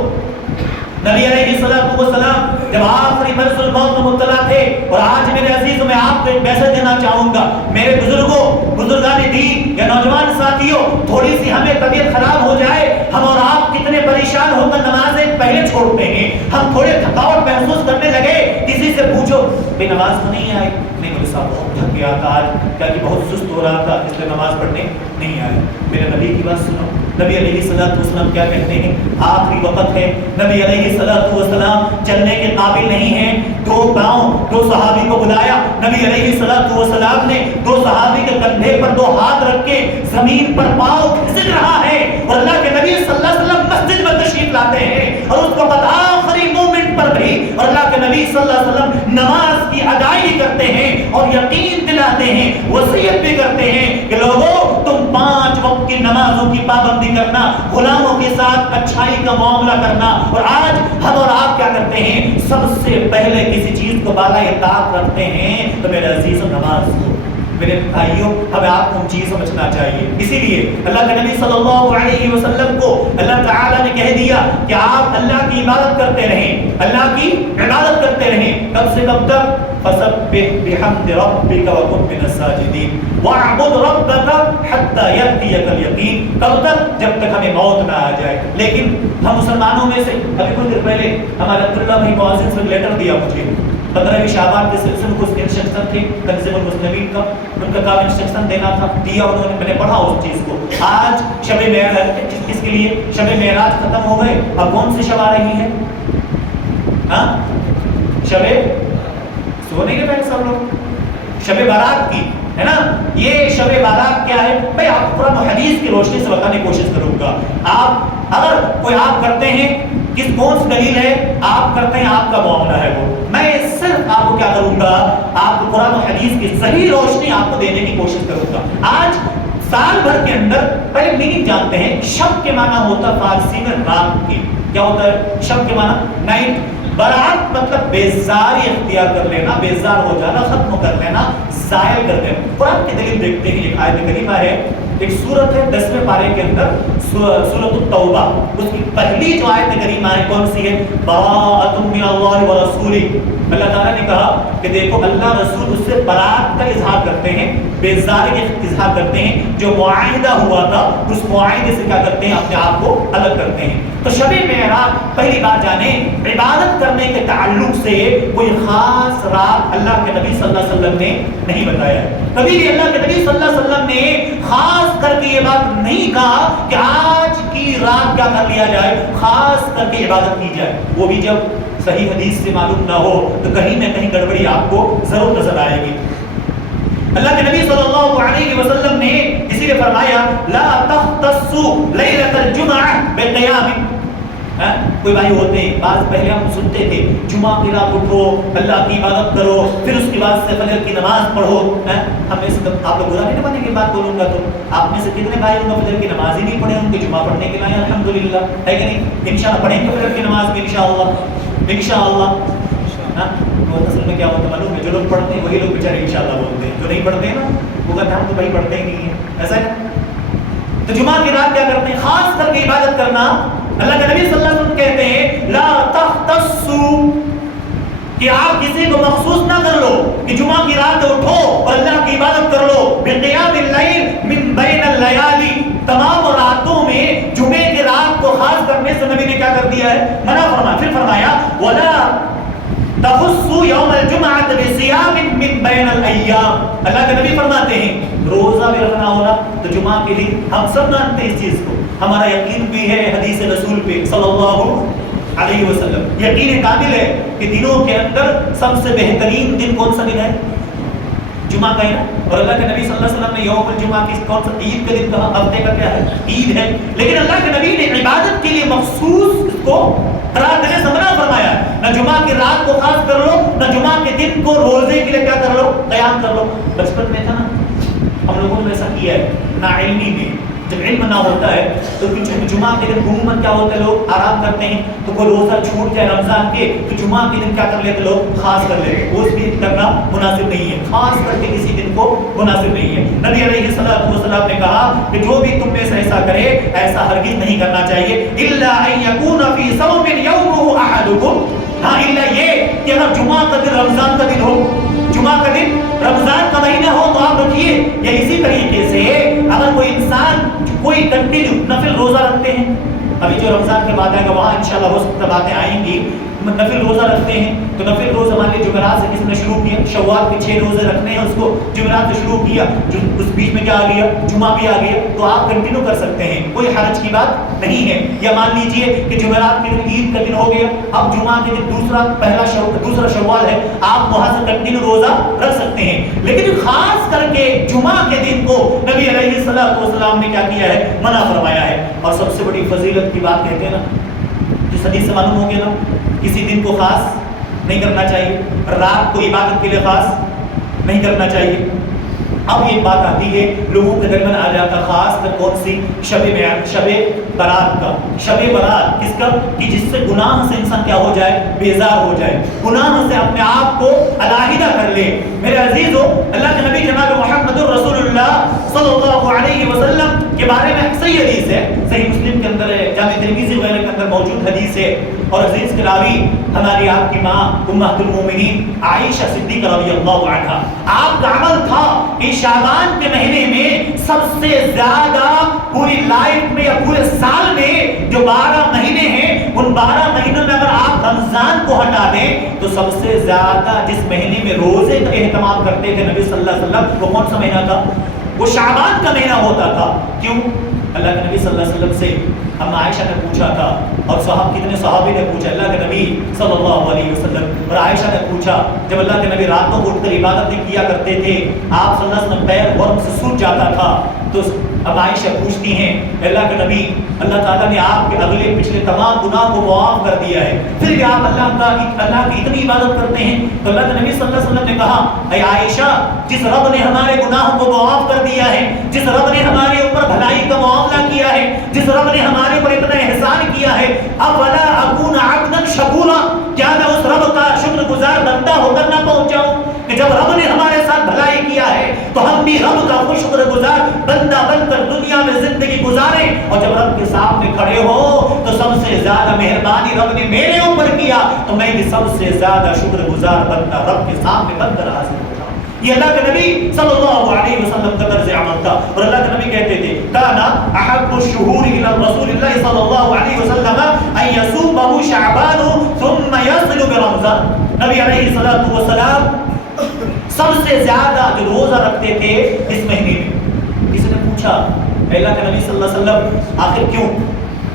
نبی علیہ السلام جب آخری مرض الموت میں مبتلا تھے، اور آج میرے عزیزو میں آپ کو ایک میسج دینا چاہوں گا میرے بزرگوں بزرگان دین یا نوجوان ساتھیوں، تھوڑی سی ہمیں طبیعت خراب ہو جائے ہم اور آپ کتنے پریشان ہو کر نمازیں پہلے چھوڑتے ہیں، ہم تھوڑے تھکاوٹ محسوس کرنے لگے کسی سے پوچھو بھئی نماز تو نہیں آئی؟ نہیں مجھے صاحب بہت تھک گیا تھا آج، کیا کہ بہت سست ہو رہا تھا اس لیے نماز پڑھنے نہیں آئے۔ میرے نبی کی بات سنو، نبی علیہ السلام کیا کہتے ہیں؟ آخری وقت ہے، نبی علیہ السلام چلنے کے قابل نہیں ہیں، 2 پاؤں 2 صحابی کو بلایا، نبی علیہ السلام نے 2 صحابی کے کندھے پر 2 ہاتھ رکھ کے زمین پر پاؤں کھسک رہا ہے، اور اللہ کے نبی صلی اللہ علیہ وسلم مسجد میں تشریف لاتے ہیں، اور اس وقت آخری مومنٹ پر بھی اور اللہ کے نبی صلی اللہ علیہ وسلم نماز کی ادائیگی کرتے ہیں اور یقین دلاتے ہیں، وصیت بھی کرتے ہیں کہ لوگوں تم 5 وقت کی نمازوں کی پابندی کرنا، غلاموں کے ساتھ اچھائی کا معاملہ کرنا۔ اور آج ہم اور آپ کیا کرتے ہیں؟ سب سے پہلے کسی چیز کو بالائے طاق رکھتے ہیں تو میرے عزیزو نماز کو۔ میرے بھائیوں ہمیں آپ کو چیز سمجھنا چاہیے، اسی لیے اللہ کے نبی صلی اللہ علیہ وسلم کو اللہ تعالیٰ نے کہہ دیا کہ آپ اللہ کی عبادت کرتے رہیں، اللہ کی عبادت کرتے رہیں، کب سے کب تک؟ فسبح بحمد ربک وکن من الساجدین واعبد ربک حتی یأتیک الیقین، کب تک؟ جب تک ہمیں موت نہ آ جائے۔ لیکن ہم مسلمانوں میں سے ابھی کچھ دیر پہلے ہمارے عبداللہ بھائی معزز سے لیٹر دیا مجھے 15 شعبان کے سلسلے میں کچھ انسٹرکشن تھے تنظیم المسلمین کا، ان کا کام انسٹرکشن دینا تھا، دیا انہوں نے، میں نے پڑھا اس چیز کو۔ آج شب معراج کس کے لیے؟ شب معراج ختم ہو گئے، اب کون سی شب آ رہی ہے؟ ہاں شب سونے کے پہلے سب لوگ شب بارات کی ہے نا۔ یہ شب بارات کیا ہے بھائی؟ آپ قرآن و حدیث کی روشنی سے بتانے کی کوشش کروں گا۔ آپ اگر کوئی آپ کرتے ہیں کون سی دلیل ہے آپ کرتے ہیں، آپ کا معاملہ ہے وہ، میں صرف آپ کو کیا کروں گا؟ آپ کو قرآن و حدیث کی صحیح روشنی آپ کو دینے کی کوشش کروں گا۔ آج سال بھر کے اندر پہلے میننگ جانتے ہیں، شب کے معنی ہوتا فارسی میں رات کی، کیا ہوتا ہے شب کے معنی؟ نائٹ۔ برات مطلب بیزاری اختیار کر لینا، بیزار ہو جانا، ختم کر لینا، زائل کر دینا۔ قرآن کی دلیل دیکھتے ہیں، ایک آیت کریمہ ہے، ایک سورت ہے 10ویں پارے کے اندر سورۃ التوبہ، اس کی پہلی جو آیت کریمہ ہے کون سی ہے؟ براءۃ من اللہ ورسولہ۔ اللہ تعالیٰ نے کہا کہ دیکھو اللہ رسول اس سے برات کا اظہار کرتے ہیں، بیزاری کا اظہار کرتے ہیں، جو معاہدہ ہوا تھا اس معاہدے سے کیا کرتے ہیں؟ اپنے آپ کو الگ کرتے ہیں۔ تو شب معراج پہلی بات جانیں عبادت کرنے کے تعلق سے کوئی خاص رات اللہ کے نبی صلی اللہ علیہ وسلم نے نہیں بتایا ہے۔ کبھی بھی اللہ کے نبی صلی اللہ علیہ وسلم نے خاص کر کے یہ بات نہیں کہا کہ آج کی رات کیا کر لیا جائے، خاص کر کے عبادت کی جائے، وہ بھی جب صحیح حدیث سے معلوم نہ ہو تو کہیں نہ کہیں گڑبڑی آپ کو ضرور نظر آئے گی۔ اللہ کے نبی صلی اللہ علیہ وسلم نے اسی لیے فرمایا لا تختصوا لیلۃ الجمعہ بقیام، کوئی بھائی ہوتے ہیں بعض پہلے ہم سنتے تھے جمعہ کی رات اٹھو اللہ کی عبادت کرو پھر اس کے بعد سے فجر کی نماز پڑھو. ہم میں سے آپ لوگ برا نہیں بنے گی بات بولوں گا تو آپ میں سے کتنے بھائی ہوں گے فجر کی نماز ہی نہیں پڑھے ان کے جمعہ پڑھنے کے لیے الحمدللہ ہے کہ نہیں؟ انشاءاللہ پڑھیں گے فجر کی نماز میں انشاءاللہ. وہ اصل میں کیا ہوتا ہے معلوم ہے جو لوگ پڑھتے ہیں وہی لوگ بیچارے انشاءاللہ بولتے ہیں جو نہیں پڑھتے ہیں نا وہ کہتے ہیں ہم تو بھائی پڑھتے ہی نہیں ہیں ایسا ہے. تو جمعہ کی رات کیا کرتے ہیں خاص کر کے عبادت کرنا. اللہ کے نبی صلی اللہ علیہ وسلم کہتے ہیں لا تختصوا کہ آپ کسی کو مخصوص نہ کر لو کہ جمعہ کی رات اٹھو اور اللہ کی عبادت کر لو. بقیام اللیل من بین اللیالی تمام راتوں میں جمعے کی رات کو خاص کرنے سے نبی نے کیا کر دیا ہے منع فرمایا. پھر فرمایا ولا تخصوا یوم الجمعہ بصیام من بین الایام. اللہ کے نبی فرماتے ہیں روزہ بھی رکھنا ہونا تو جمعہ کے دن ہم سب مانتے ہیں اس چیز کو ہمارا یقین بھی ہے حدیث رسول پہ صلی اللہ علیہ وسلم. یقین کامل ہے کہ دنوں کے اندر سب سے بہترین دن کون سا دن ہے جمعہ کا ہے نا. اور اللہ کے نبی صلی اللہ علیہ وسلم نے یوم الجمعہ کی کون سا عید کا دن کہا ہفتے کا کیا ہے عید ہے. لیکن اللہ کے نبی نے عبادت کے لیے مخصوص اس کو قرار دینے سے منع فرمایا. نہ جمعہ کی رات کو خاص کر لو نہ جمعہ کے دن کو روزے کے لیے کیا کر لو قیام کر لو. بچپن میں تھا نا ہم لوگوں نے ایسا کیا ہے نا علمی میں جب علم نہ ہوتا ہے تو جمعہ کے دن عموماً کیا ہوتا ہے لوگ آرام کرتے ہیں تو کوئی روزہ چھوٹ جائے رمضان کے تو جمعہ کے دن کیا کر لیتے لوگ خاص کر لیتے. وہ بھی کرنا مناسب نہیں ہے خاص کر کے کسی دن کو مناسب نہیں ہے. نبی علیہ الصلوۃ والسلام نے کہا کہ جو بھی تم میں سے ایسا کرے ایسا ہرگز نہیں کرنا چاہیے الا ان یکون فی صوم یومہ احدکم. ہاں الا یہ کہ اگر جمعہ کا دن رمضان کا دن ہو جمعہ کا دن رمضان کا مہینہ ہو تو آپ رکھیے. یا اسی طریقے سے اگر کوئی انسان کوئی کنٹینیو نفل روزہ رکھتے ہیں ابھی جو رمضان کے بعد آئے گا وہاں انشاءاللہ ہو سکتا باتیں آئیں گی نفل روزہ رکھتے ہیں تو نفل روزہ ہمارے جمعرات سے کس نے شروع کیا شوال کے 6 روزے رکھنے ہیں اس کو جمعرات سے شروع کیا جو اس بیچ میں کیا آ گیا جمعہ بھی آ گیا تو آپ کنٹینیو کر سکتے ہیں کوئی حرج کی بات نہیں ہے. یا مان لیجئے کہ جمعرات کے دن عید کا دن ہو گیا اب جمعہ کے دن دوسرا شوال ہے آپ وہاں سے کنٹینیو روزہ رکھ سکتے ہیں. لیکن خاص کر کے جمعہ کے دن کو نبی علیہ الصلوۃ والسلام نے کیا کیا ہے منع فرمایا ہے. اور سب سے بڑی فضیلت کی بات کہتے ہیں نا جس حدیث سے معلوم ہو گیا نا کسی دن کو خاص نہیں کرنا چاہیے رات کو عبادت کے لیے خاص نہیں کرنا چاہیے. اب یہ بات آتی ہے لوگوں کے درمیان آ جاتا خاص کر کون سی شب برات کا. شب برات کس کا کہ جس سے گناہ سے انسان کیا ہو جائے بیزار ہو جائے گناہ سے اپنے آپ کو علیحدہ کر لے. میرے عزیزو اللہ کے نبی جناب محمد رسول اللہ صلی اللہ علیہ وسلم کے بارے میں صحیح حدیث ہے صحیح مسلم کے اندر ہے جامع ترمذی وغیرہ کے اندر موجود حدیث ہے. اور عزیز کے راوی ہماری آپ کی ماں امہات المومنین عائشہ صدیقہ رضی اللہ عنہا آپ کا عمل تھا کہ شعبان کے مہینے میں سب سے زیادہ پوری لائف میں یا پورے سال میں جو 12 مہینے ہیں ان 12 مہینوں میں اگر آپ رمضان کو ہٹا دیں تو سب سے زیادہ جس مہینے میں روزے کا اہتمام کرتے تھے نبی صلی اللہ علیہ وسلم وہ کون سا مہینہ تھا وہ شعبان کا مہینہ ہوتا تھا. کیوں اللہ کے نبی صلی اللہ علیہ وسلم سے ہم عائشہ نے پوچھا تھا اور کتنے صحابی نے پوچھا اللہ کے نبی صلی اللہ علیہ وسلم اور عائشہ نے پوچھا جب اللہ کے نبی راتوں کو اٹھ کر عبادتیں کیا کرتے تھے آپ صلی اللہ علیہ وسلم پیر غرم سے سوج جاتا تھا تو اب عائشہ پوچھتی ہیں اللہ کے نبی اللہ تعالیٰ نے آپ کے اگلے پچھلے تمام گناہ کو معاف کر دیا ہے پھر بھی آپ اللہ کی اتنی عبادت کرتے ہیں. تو اللہ کے نبی صلی اللہ علیہ وسلم نے کہا اے عائشہ جس رب نے ہمارے گناہوں کو معاف کر دیا ہے جس رب نے ہمارے اوپر بھلائی کا معاملہ کیا ہے جس رب نے ہمارے اوپر اتنا احسان کیا ہے افلا اکون عبدا شکورا کیا میں اس رب کا شکر گزار بندہ ہو کر نہ پہنچ جاؤں کہ جب رب نے ہمارے ساتھ بھلائی کیا ہے تو ہم بھی رب کا شکر گزار بندہ بن کر دنیا میں زندگی گزاریں. اور جب رب کے سامنے کھڑے ہو تو سب سے زیادہ مہربانی رب نے میرے اوپر کیا تو میں بھی سب سے زیادہ شکر گزار بندہ رب کے سامنے بن کر حاضر ہوتا ہوں. یہ اللہ کے نبی صلی اللہ علیہ وسلم کا طرز عمل تھا. اور اللہ کے نبی کہتے تھے کانا احب الشہور الی رسول اللہ صلی اللہ علیہ وسلم ان یصومه شعبان ثم یصل برمضان. نبی علیہ الصلوۃ والسلام سب سے زیادہ جو روزہ رکھتے تھے اس مہینے میں. کسی نے پوچھا اللہ کے نبی صلی اللہ علیہ وسلم آخر کیوں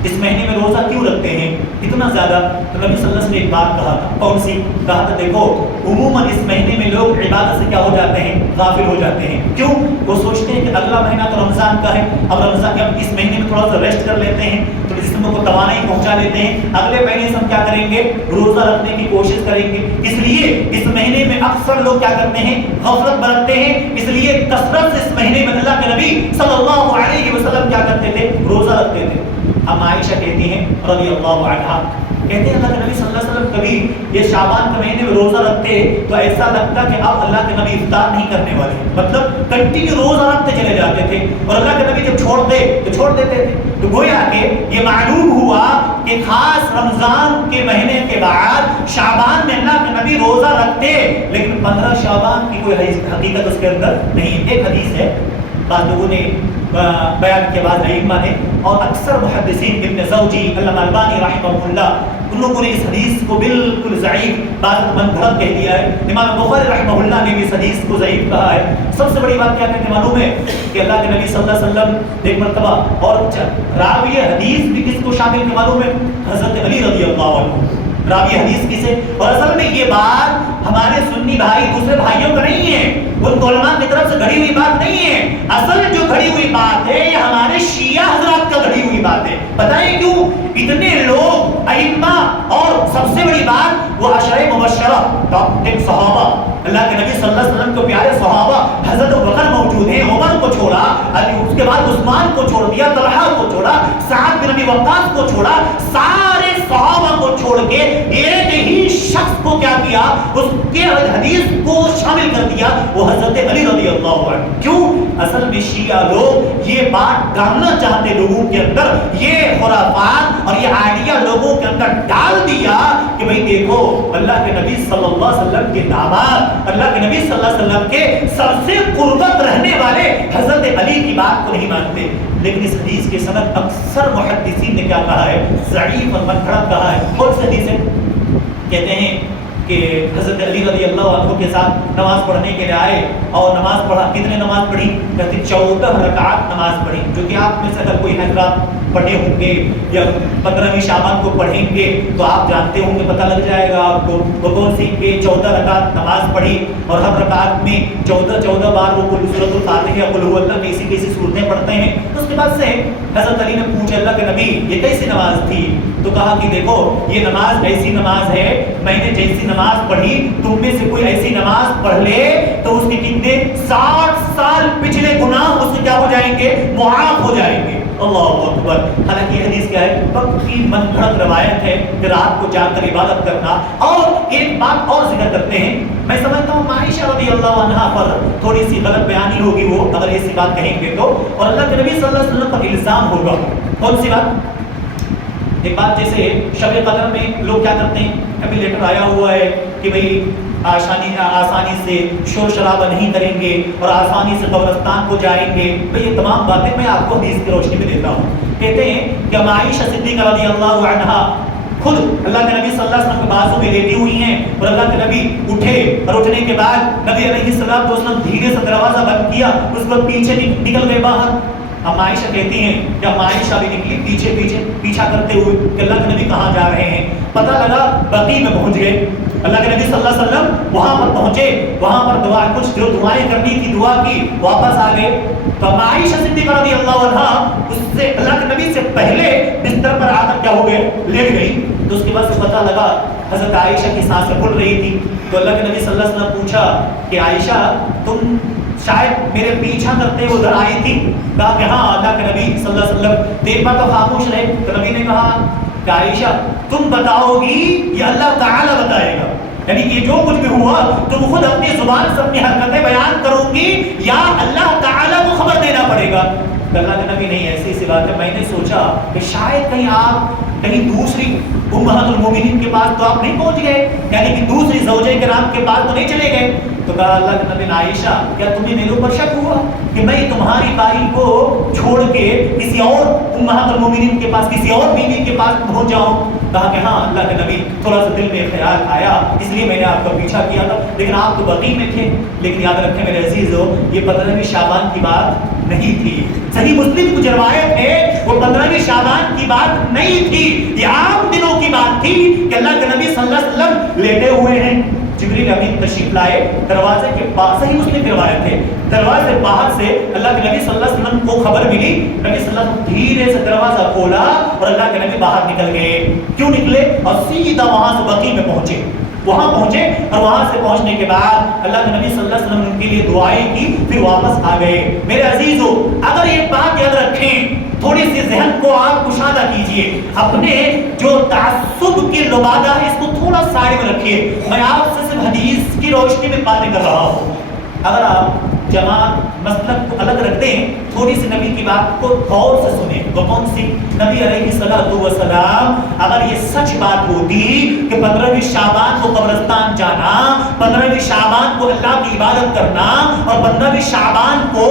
اس مہینے میں روزہ کیوں رکھتے ہیں اتنا زیادہ؟ تو نبی صلی اللہ علیہ وسلم نے ایک بات کہا تھا کون سی کہا تھا دیکھو عموماً اس مہینے میں لوگ عبادت سے کیا ہو جاتے ہیں غافل ہو جاتے ہیں. کیوں وہ سوچتے ہیں کہ اگلا مہینہ تو رمضان کا ہے اب رمضان اب اس مہینے میں تھوڑا سا ریسٹ کر لیتے ہیں تو جسم کو توانائی پہنچا بچا لیتے ہیں اگلے مہینے سے ہم کیا کریں گے روزہ رکھنے کی کوشش کریں گے. اس لیے اس مہینے میں اکثر لوگ کیا کرتے ہیں غفلت برتتے ہیں. اس لیے کثرت سے اس مہینے میں اللہ کے نبی صلی اللہ علیہ وسلم کیا کرتے تھے روزہ رکھتے تھے. اب عائشہ کہتی ہیں رضی اللہ عنہا کہتے ہیں اللہ کے نبی صلی اللہ علیہ وسلم کبھی یہ شعبان کے مہینے میں روزہ رکھتے تو ایسا لگتا کہ اب اللہ کے نبی افطار نہیں کرنے والے, مطلب کنٹینیو روزہ رکھتے چلے جاتے تھے اور اللہ کے نبی جب چھوڑتے تو چھوڑ دیتے تھے. تو گویا کہ یہ معلوم ہوا کہ خاص رمضان کے مہینے کے بعد شعبان میں اللہ کے نبی روزہ رکھتے, لیکن 15 شعبان کی کوئی حقیقت اس کے اندر نہیں. ایک حدیث ہے بعض لوگوں نے بیان کے بعد ائمہ نے اور اکثر محدثین ابن زوجی علامہ البانی رحمہ اللہ ان لوگوں نے اس حدیث کو بالکل ضعیف بعض من گھڑت کہہ دیا ہے. امام بخاری رحمہ اللہ نے بھی اس حدیث کو ضعیف کہا ہے. سب سے بڑی بات کیا کہتے ہیں معلوم ہے کہ اللہ کے نبی صلی اللہ علیہ وسلم ایک مرتبہ اور راوی حدیث بھی کس کو شامل کے معلوم ہے حضرت علی رضی اللہ عنہ راوی حدیث کی سے. اور اصل میں یہ بات ہمارے سنی بھائی دوسرے بھائیوں کا نہیں ہے, ان علماء کی طرف سے گھڑی ہوئی بات نہیں ہے. اصل جو گھڑی ہوئی بات ہے یہ ہمارے شیعہ حضرات کا گھڑی ہوئی بات ہے. بتائیں کیوں اتنے لوگ ائمہ اور سب سے بڑی بات وہ عشرہ مبشرہ ٹاپ 10 صحابہ اللہ کے نبی صلی اللہ علیہ وسلم کو پیارے صحابہ حضرت ابوبکر موجود ہیں, عمر کو چھوڑا, اس کے بعد عثمان کو چھوڑ دیا, طلحہ کو چھوڑا, سعد بن ابی وقاص کو چھوڑا, سارے صحابہ کو چھوڑ کے ایک ہی شخص کو کیا کیا اس کے حدیث کو شامل کر دیا وہ حضرت علی رضی اللہ عنہ. کیوں اصل میں شیعہ لوگ یہ بات ڈالنا چاہتے لوگوں کے اندر, یہ خرافات اور یہ آئیڈیا لوگوں کے اندر ڈال دیا کہ بھئی دیکھو اللہ کے نبی صلی اللہ علیہ وسلم کے داماد اللہ کے نبی صلی اللہ علیہ وسلم کے سب سے قربت رہنے والے حضرت علی کی بات کو نہیں مانتے. لیکن اس حدیث کے سند اکثر محدثین نے کیا کہا ہے ضعیف اور منکرات کہا ہے. اور اس حدیث سے کہتے ہیں کہ حضرت علی رضی اللہ عنہ کے ساتھ نماز پڑھنے کے لیے آئے اور نماز پڑھا. کتنے نماز پڑھی کہتے 14 رکعات نماز پڑھی, جو کہ آپ میں سے اگر کوئی حضرات پڑھے ہوں گے یا 15ویں شعبان کو پڑھیں گے تو آپ جانتے ہوں گے, پتہ لگ جائے گا آپ کو وہ کون سی کہ 14 رکعت نماز پڑھی اور ہر رکعت میں 14 بار وہ کل سورۃ الفاتحہ یا قل هو اللہ کیسی صورتیں پڑھتے ہیں. اس کے بعد سے حضرت علی نے پوچھا اللہ کے نبی یہ کیسی نماز تھی؟ تو کہا کہ دیکھو یہ نماز ایسی نماز ہے, میں نے جیسی نماز پڑھی تم میں سے کوئی ایسی نماز پڑھ لے تو اس کے کتنے 60 سال پچھلے گناہ اس کے کیا ہو جائیں گے معاف ہو جائیں گے. اللہ اکبر. حالانکہ یہ حدیث کیا ہے پکی من گھڑت روایت ہے کہ رات کو جا کر عبادت کرنا. اور ایک بات اور ذکر کرتے ہیں, میں سمجھتا ہوں عائشہ رضی اللہ عنہا پر تھوڑی سی غلط بیانی ہوگی وہ اگر ایسی بات کہیں گے تو, اور اللہ کے نبی صلی اللہ علیہ وسلم پر الزام ہوگا. کون سی بات؟ ایک بات جیسے شب قدر میں لوگ کیا کرتے ہیں, ابھی لیٹر آیا ہوا ہے کہ بھئی آسانی سے شور شرابہ نہیں کریں گے اور آسانی سے قبرستان کو جائیں گے. بھئی یہ تمام باتیں میں آپ کو حدیث کی روشنی میں دیتا ہوں. کہتے ہیں کہ عائشہ صدیقہ رضی اللہ عنہا خود اللہ کے نبی صلی اللہ علیہ وسلم کے بازو میں لیٹی ہوئی ہیں اور اللہ کے نبی اٹھے اور اٹھنے کے بعد نبی علیہ السلام دھیرے سے دروازہ بند کیا, اس کو پیچھے نکل گئے باہر. اب عائشہ کہتی ہیں کہ عائشہ بھی نکلی پیچھا کرتے ہوئے کہ اللہ کے نبی کہاں جا رہے ہیں. پتہ لگا بقیع میں پہنچ گئے. اللہ کے نبی صلی اللہ علیہ وسلم وہاں پر پہنچے, وہاں پر دعا کچھ جو دعائیں کرنی تھی دعا کی, واپس آ گئے. تو عائشہ صدیقہ رضی اللہ عنہا اس سے اللہ کے نبی سے پہلے بستر پر آ کر کیا ہو گئے لیٹ گئی. تو اس کے بعد سے پتہ لگا حضرت عائشہ کی سانسیں پھول رہی تھی. تو اللہ کے نبی صلی اللہ علیہ وسلم پوچھا کہ عائشہ تم شاید میرے پیچھا کرتے ادھر آئی تھی؟ کہا کہ ہاں اللہ کے نبی صلی اللہ علیہ وسلم. دیر بعد تو خاموش رہے. تو نبی نے کہا کہ عائشہ تم بتاؤ گی یا اللہ تعالیٰ بتائے گا؟ یعنی کہ جو کچھ بھی ہوا تم خود اپنی زبان سے اپنی حرکتیں بیان کرو گی یا اللہ تعالیٰ کو خبر دینا پڑے گا؟ اللہ کے نبی نہیں ایسی سی بات ہے. میں نے سوچا کہ شاید کہیں آپ کہیں دوسری امہات المومنین کے پاس تو آپ نہیں پہنچ گئے, یعنی کہ دوسری زوجہ کرام کے پاس تو نہیں چلے گئے. تو کہا اللہ کے نبی عائشہ کیا تمہیں میرے اوپر شک ہوا کہ میں تمہاری باری کو چھوڑ کے کسی اور امہات المومنین کے پاس کسی اور بیوی کے پاس پہنچ جاؤں؟ کہا کہ ہاں اللہ کے نبی تھوڑا سا دل میں خیال آیا اس لیے میں نے آپ کا پیچھا کیا تھا, لیکن آپ تو بقیع میں تھے. لیکن یاد رکھیں میرے عزیز ہو یہ 15ویں شعبان کی بات نہیں تھی. صحیح مسلم کی روایت ہے وہ 15ویں شعبان کی بات نہیں تھی, یہ عام دنوں کی بات تھی کہ اللہ کے نبی صلی اللہ علیہ وسلم لیٹے ہوئے ہیں, جبریل امین تشریف لائے، دروازے کے پاس، صحیح مسلم کی روایت ہے، دروازے باہر سے اللہ کے نبی صلی اللہ علیہ وسلم کو خبر ملی، نبی صلی اللہ علیہ وسلم دھیرے سے دروازہ کھولا اور اللہ کے نبی باہر نکل گئے. کیوں نکلے؟ اور سیدھا وہاں سے بقیع میں پہنچے. وہاں پہنچے اور وہاں سے پہنچنے کے بعد اللہ کے نبی صلی اللہ علیہ وسلم نے ان کے لیے دعائیں کی، پھر واپس آ گئے. میرے عزیزو، اگر یہ بات یاد رکھیں، تھوڑی سی ذہن کو آپ کشادہ کیجئے، اپنے جو تعصب کی لبادہ ہے اس کو تھوڑا سائڈ میں رکھیے. میں آپ سے صرف حدیث کی روشنی میں باتیں کر رہا ہوں. اگر آپ جماعت مسلک کو الگ رکھ دیں، تھوڑی سی نبی کی بات کو غور سے سنیں. وہ کون سی؟ نبی علیہ الصلوۃ والسلام اگر یہ سچ بات ہوتی کہ 15ویں شعبان کو قبرستان جانا، 15ویں شعبان کو اللہ کی عبادت کرنا اور 15ویں شعبان کو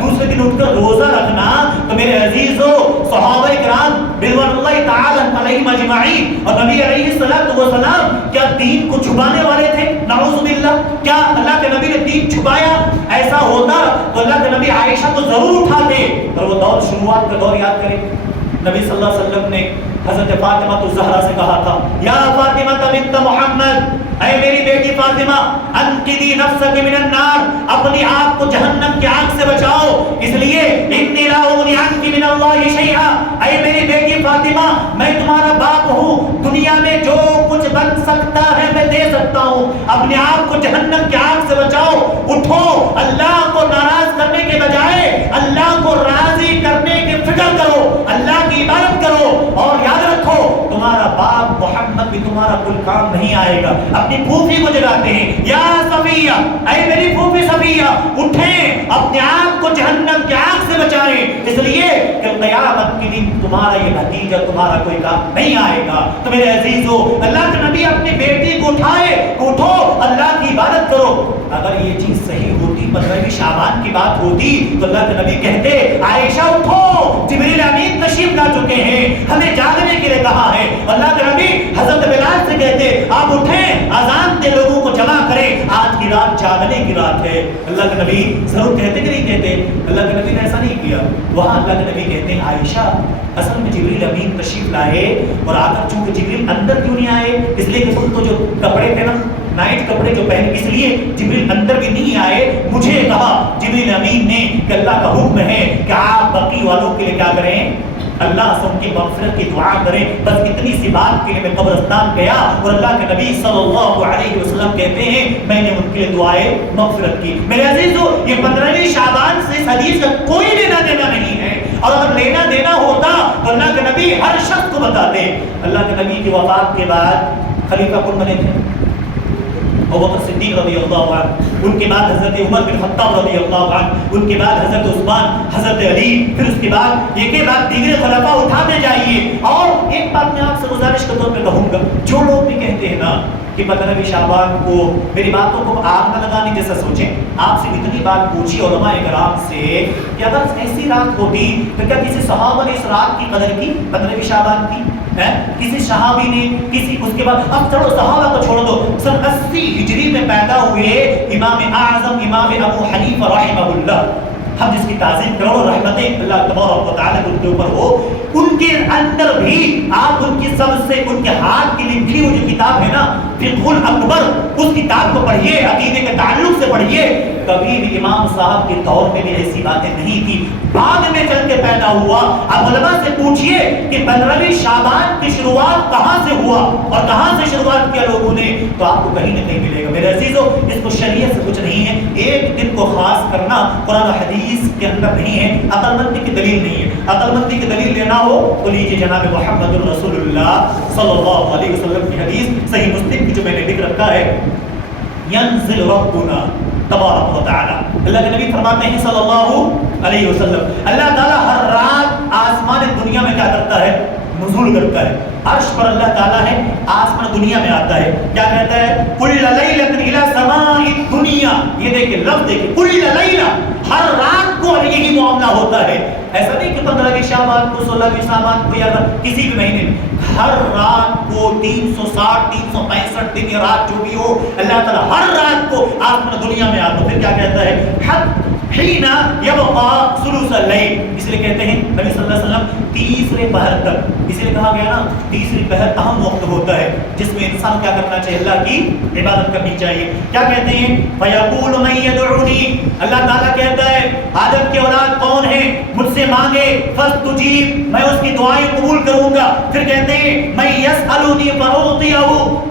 دوسرے دن اٹھ کر روزہ رکھنا، تو میرے عزیزو صحابہ کرام رضوان اللہ تعالی علیہم اجمعین اور نبی علیہ الصلوۃ والسلام کیا دین کو چھپانے والے تھے؟ نعوذ باللہ. کیا اللہ کے نبی نے دین چھپایا؟ ایسا ہوتا تو اللہ کے نبی عائشہ کو ضرور اٹھاتے. اور وہ دور شروعات کا دور یاد کریں، نبی صلی اللہ علیہ وسلم نے حضرت فاطمہ الزہرا سے کہا تھا، یا فاطمہ بنت محمد، اے میری بیٹی فاطمہ، انقذی نفسک من النار، اپنی آپ کو جہنم کی آگ سے بچاؤ، اس لیے انی لا اغنی عنک من اللہ شیئا. اے میری بیٹی فاطمہ، میں تمہارا باپ ہوں، دنیا میں جو کچھ بن سکتا ہے میں دے سکتا ہوں، اپنے آپ کو جہنم کی آگ سے بچاؤ. اٹھو، اللہ کو ناراض کرنے کے بجائے اللہ کو راضی کرنے کی فکر کرو، اللہ کی عبادت کرو. اور یاد رکھو، تمہارا باپ محمد بھی تمہارا کوئی کام نہیں آئے گا. اپنی پھوپھی کو جگاتے ہیں، یا صفیہ، اے میری پھوپھی صفیہ، اٹھیں، اپنے آپ کو جہنم کی آگ سے بچائیں، اس لیے کہ قیامت کے دن تمہارا یہ بھتیجا تمہارا کوئی کام نہیں آئے گا. تو میرے عزیزو، اللہ کے نبی اپنی بیٹی کو اٹھائے، اٹھو اللہ کی عبادت کرو. اگر یہ چیز صحیح ہوتی، 15ویں شعبان کی بات ہوتی، تو اللہ کے نبی کہتے، عائشہ اٹھو، جبریل امین تشریف لا چکے ہیں، ہمیں جاگنے کے لیے کہا ہے. اللہ کے نبی حضرت بلال سے کہتے، آپ اٹھیں، اذان دے، لوگوں کو جمع کریں، آج کی رات جاگنے کی رات ہے. اللہ کے نبی ضرور کہتے کہ نہیں کہتے؟ اللہ کے نبی نے ایسا نہیں کیا. وہاں اللہ کے نبی کہتے ہیں، عائشہ اصل میں جبریل امین تشریف لائے اور آ کر چونکہ جبریل اندر کیوں نہیں آئے؟ اس لیے کہ تم تو جو کپڑے تھے نا، نائٹ کپڑے جو پہنے، اس لیے جبریل اندر بھی نہیں آئے. مجھے کہا جبریل امین نے کہ اللہ کا حکم ہے کہ آپ بقی والوں کے لیے کیا کریں؟ اللہ سے ان کی مغفرت کی دعا کریں. بس اتنی سی بات کے لیے میں قبرستان گیا اور اللہ کے نبی صلی اللہ علیہ وسلم کہتے ہیں میں نے ان کے لیے دعائیں مغفرت کی. میرے عزیزو، یہ 15ویں شعبان سے اس حدیث کا کوئی لینا دینا نہیں ہے، اور اگر لینا دینا ہوتا تو اللہ کے نبی ہر شخص کو بتاتے. اللہ کے نبی کی وفات کے بعد خلیفہ کون بنے تھے؟ ابوبکر صدیق رضی اللہ عنہ، ان کے بعد حضرت عمر بن خطاب رضی اللہ عنہ، ان کے بعد حضرت عثمان، حضرت علی، پھر اس کے بعد ایک کے بعد دیگر خلفاء اٹھاتے جائیے. اور ایک بات میں آپ سے گزارش کے طور پہ کہوں گا، جو لوگ بھی کہتے ہیں نا کہ 15ویں شعبان کو، میری باتوں کو آگ نہ لگانے جیسا سوچیں. آپ سے اتنی بات پوچھی علماء کرام سے کہ اگر ایسی رات ہوتی تو کیا کسی صحابہ نے اس رات کی قدر کی 15ویں شعبان کی؟ کسی صحابی نے، کسی اس کے بعد، اب چلو صحابہ کو چھوڑ دو، سن 80 ہجری میں پیدا ہوئے امام اعظم امام ابو حنیفہ رحمہ اللہ، ہم جس کی تعظیم کرو، رحمتیں اللہ تبارک و تعالیٰ ان کے اوپر ہو، ان کے اندر بھی آپ ان کی سب سے، ان کے ہاتھ کی لکھی ہوئی جو کتاب ہے نا فقہ الاکبر، اس کتاب کو پڑھیے، عقیدے کے تعلق سے پڑھیے. کبھی بھی امام صاحب کے دور میں بھی ایسی باتیں نہیں تھی، بعد میں چل کے پیدا ہوا. اب علماء سے پوچھئے کہ 15ویں شعبان کی شروعات کہاں سے ہوا اور کہاں سے شروعات کیا لوگوں نے، تو آپ کو کہیں نہ کہیں ملے گا. میرے عزیزو، اس کو شریعت سے کچھ نہیں ہے. ایک دن کو خاص کرنا قرآن و حدیث کے اندر نہیں ہے، عقل مندی کی دلیل نہیں ہے. عقل مندی کی دلیل لینا ہو تو لیجیے جناب محمد الرسول اللہ صلی اللہ علیہ وسلم کی حدیث، صحیح مسلم کی جو میں نے لکھ رکھا ہے، ینزل ربنا تبارک و تعالی، اللہ کے نبی فرماتے ہیں صلی اللہ علیہ وسلم، اللہ تعالیٰ ہر رات آسمان دنیا میں کیا کرتا ہے؟ نزول کرتا ہے. عرش پر اللہ تعالیٰ ہے، آسمان دنیا میں آتا ہے. کیا کہتا ہے؟ کل لیلۃ الی سماء الدنیا. یہ دیکھیں لفظ دیکھیں، کل لیلہ، ہر رات کو یہی معاملہ ہوتا ہے. ایسا نہیں کہ 15ویں شعبان کو، 16ویں شعبان کو، یا کسی بھی مہینے میں، ہر رات کو 360 365 دن یا رات جو بھی ہو، اللہ تعالیٰ ہر رات کو آسمان دنیا میں آتا ہے. پھر کیا کہتا ہے؟ حین یبقى ثلث اللیل، اس لیے کہتے ہیں نبی صلی اللہ علیہ وسلم تیسرے پہر تک، اس لیے کہا گیا نا تیسری پہر اہم وقت ہوتا ہے جس میں انسان کیا کرنا چاہیے، اللہ کی عبادت کرنی چاہیے. کیا کہتے ہیں فیقول من یدعونی، اللہ تعالیٰ کہتا ہے آدم کی اولاد کون ہے مجھ سے مانگے فاستجیب، میں اس کی دعائیں قبول کروں گا. پھر کہتے ہیں من یسألنی فاعطیہ،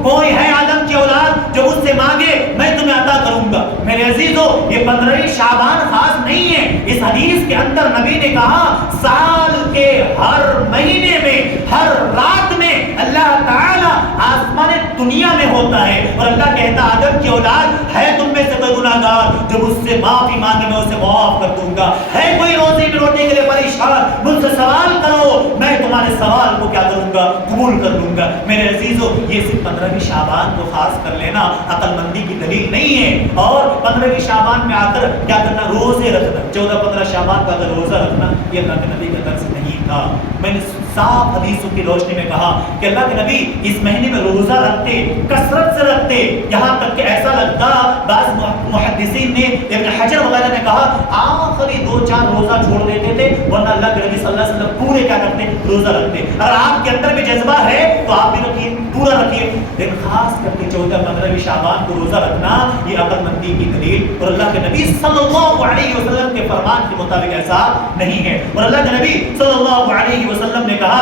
کوئی ہے آدم کی اولاد جو مجھ سے مانگے میں تمہیں عطا کروں گا. میرے عزیزو یہ 15 شعبان خاص نہیں ہے، اس حدیث کے اندر نبی نے کہا سال کے ہر مہینے میں ہر رات میں اللہ تعالی آسمان دنیا میں ہوتا ہے، اور اللہ کہتا آدم کی اولاد ہے تم میں سے کوئی گناہگار جو مجھ سے معافی مانگے میں اسے معاف کر دوں گا، ہے کوئی روٹی کے لیے پریشان مجھ سے سوال کرو میں تمہارے سوال کو کیا کروں گا، قبول کر لوں گا. میرے عزیزو یہ صرف 15 شعبان کو خاص کر لینا عقل مندی کی دلیل نہیں ہے، اور 15 شعبان میں آ کر کیا کرنا، روزے رکھنا، 14-15 شعبان کا اگر روزہ رکھنا یہ اللہ کے نبی کا طرز نہیں تھا. میں نے صاف حدیثوں کی روشنی میں کہا کہ اللہ کے نبی اس مہینے میں روزہ رکھتے، کثرت سے رکھتے، یہاں تک کہ ایسا لگتا بعض محدثین نے ابن حجر وغیرہ نے کہا آخری 2-4 روزہ چھوڑ دیتے تھے، ورنہ اللہ کے نبی صلی اللہ علیہ وسلم پورے کیا کرتے، روزہ رکھتے. اگر آپ کے اندر بھی جذبہ ہے تو آپ بھی رکھیے، پورا رکھیے، لیکن خاص کر کے 14-15 شعبان کو روزہ رکھنا یہ عقل مندی کی دلیل اور اللہ کے نبی صلی اللہ علیہ وسلم کے فرمان کے مطابق ایسا نہیں ہے. اور اللہ کے نبی صلی اللہ علیہ وسلم نے کہا،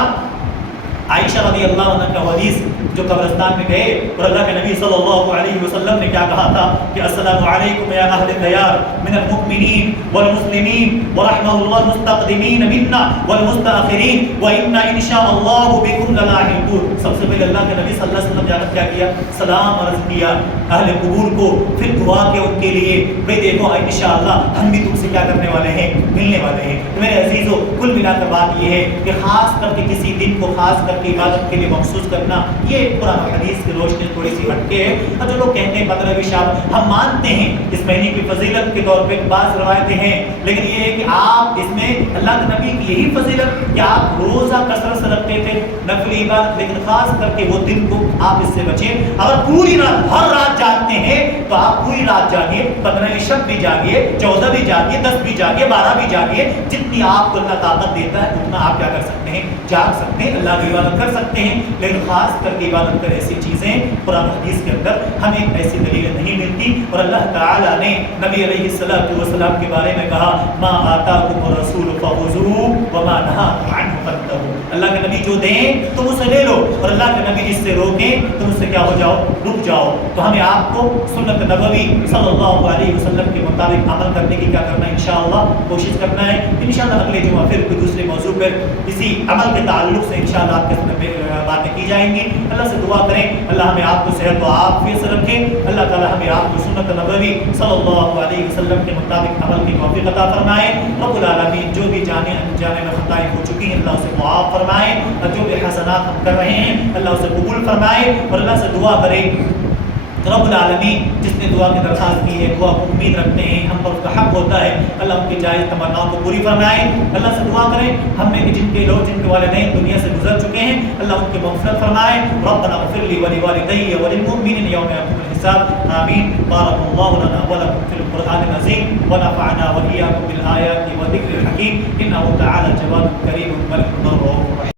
عائشہ رضی اللہ عنہ کا حدیث جو قبرستان میں گئے اور اللہ کے نبی صلی اللہ علیہ وسلم نے کیا کہا تھا کہ السلام علیکم یا اہل الدیار من المؤمنین والمسلمین ورحمہ اللہ المستقدمین منا والمستاخرین وإنا انشاء اللہ بكم للاحقون. سب سے پہلے اللہ کے نبی صلی اللہ علیہ وسلم نے کیا کیا، سلام عرض کیا اہل قبور کو، پھر دعا کے ان کے لیے بھئی دیکھو انشاءاللہ ہم بھی تم سے کیا کرنے والے ہیں، ملنے والے ہیں. تو میرے عزیزو کل ملا کر بات یہ ہے کہ خاص کر کے کسی دن کو خاص کر کے عبادت کے لیے مخصوص کرنا یہ قرآن و حدیث کی روشنی تھوڑی سی ہٹ کے ہے. اور جو لوگ کہتے ہیں 15 شعبان، ہم مانتے ہیں اس مہینے کی فضیلت کے طور پہ بعض روایتیں ہیں، لیکن یہ ہے کہ آپ اس میں اللہ کے نبی کی یہی فضیلت کہ آپ روزہ کثرت سے رکھتے تھے نفل عبادت، لیکن خاص کر کے وہ دن کو آپ اس سے بچیں. اگر پوری رات ہر رات جاگتے ہیں تو آپ پوری رات جاگیے، 15 شب بھی جاگیے، 14 بھی جاگیے، 10 بھی جاگیے، 12 بھی جاگیے، جتنی آپ کو اللہ طاقت دیتا ہے اتنا آپ کیا کر سکتے ہیں، جاگ سکتے ہیں، اللہ کی عبادت کر سکتے ہیں. لیکن خاص کر کے عبادت کر ایسی چیزیں قرآن حدیث کے اندر ہمیں ایسی دلیلیں نہیں ملتی. اور اللہ تعالیٰ نے نبی علیہ السلام کے بارے میں کہا ما آتاکم الرسول فخذوہ وما نہاکم عنہ فانتہوا، اللہ کے نبی جو دیں تم اسے لے لو، اور اللہ کے نبی جس سے روکیں تم اس سے کیا ہو جاؤ، رک جاؤ. تو ہمیں آپ کو سنت نبوی صلی اللہ علیہ وسلم کے مطابق عمل کرنے کی کیا کرنا ہے، انشاءاللہ کوشش کرنا ہے. انشاءاللہ اگلے جمعہ پھر کوئی دوسرے موضوع پر اسی عمل کے تعلق سے انشاءاللہ آپ کے سامنے باتیں کی جائیں گی. اللہ سے دعا کریں اللہ ہمیں آپ کو صحت و عافیت سے رکھے، اللہ تعالی ہمیں آپ کو سنت نبوی صلی اللہ علیہ وسلم کے مطابق عمل کی توفیق عطا فرمائے. رب العالمین جو بھی جانے انجانے میں خطائیں ہو چکی ہیں اللہ اسے معاف فرمائے، اور جو بھی حسنات ہم کر رہے ہیں اللہ اسے قبول فرمائے. اور اللہ سے دعا کریں رب العالمین جس نے دعا کی درخواست کی ہے، دعا کو امید رکھتے ہیں، ہم پر اس کا حق ہوتا ہے، اللہ ان کی جائز تمناؤں کو پوری فرمائے. اللہ سے دعا کریں ہم میں جن کے لوگ جن کے والدین دنیا سے گزر چکے ہیں اللہ ان کی مغفرت فرمائے. ربنا اغفر لی ولوالدی وللمؤمنین یوم یقوم الحساب. آمین. بارک اللہ لنا ولکم فی القرآن العظیم ونفعنا وإیاکم بالآیات والذکر الحکیم. انہ تعالی جواد کریم ملک الرحیم.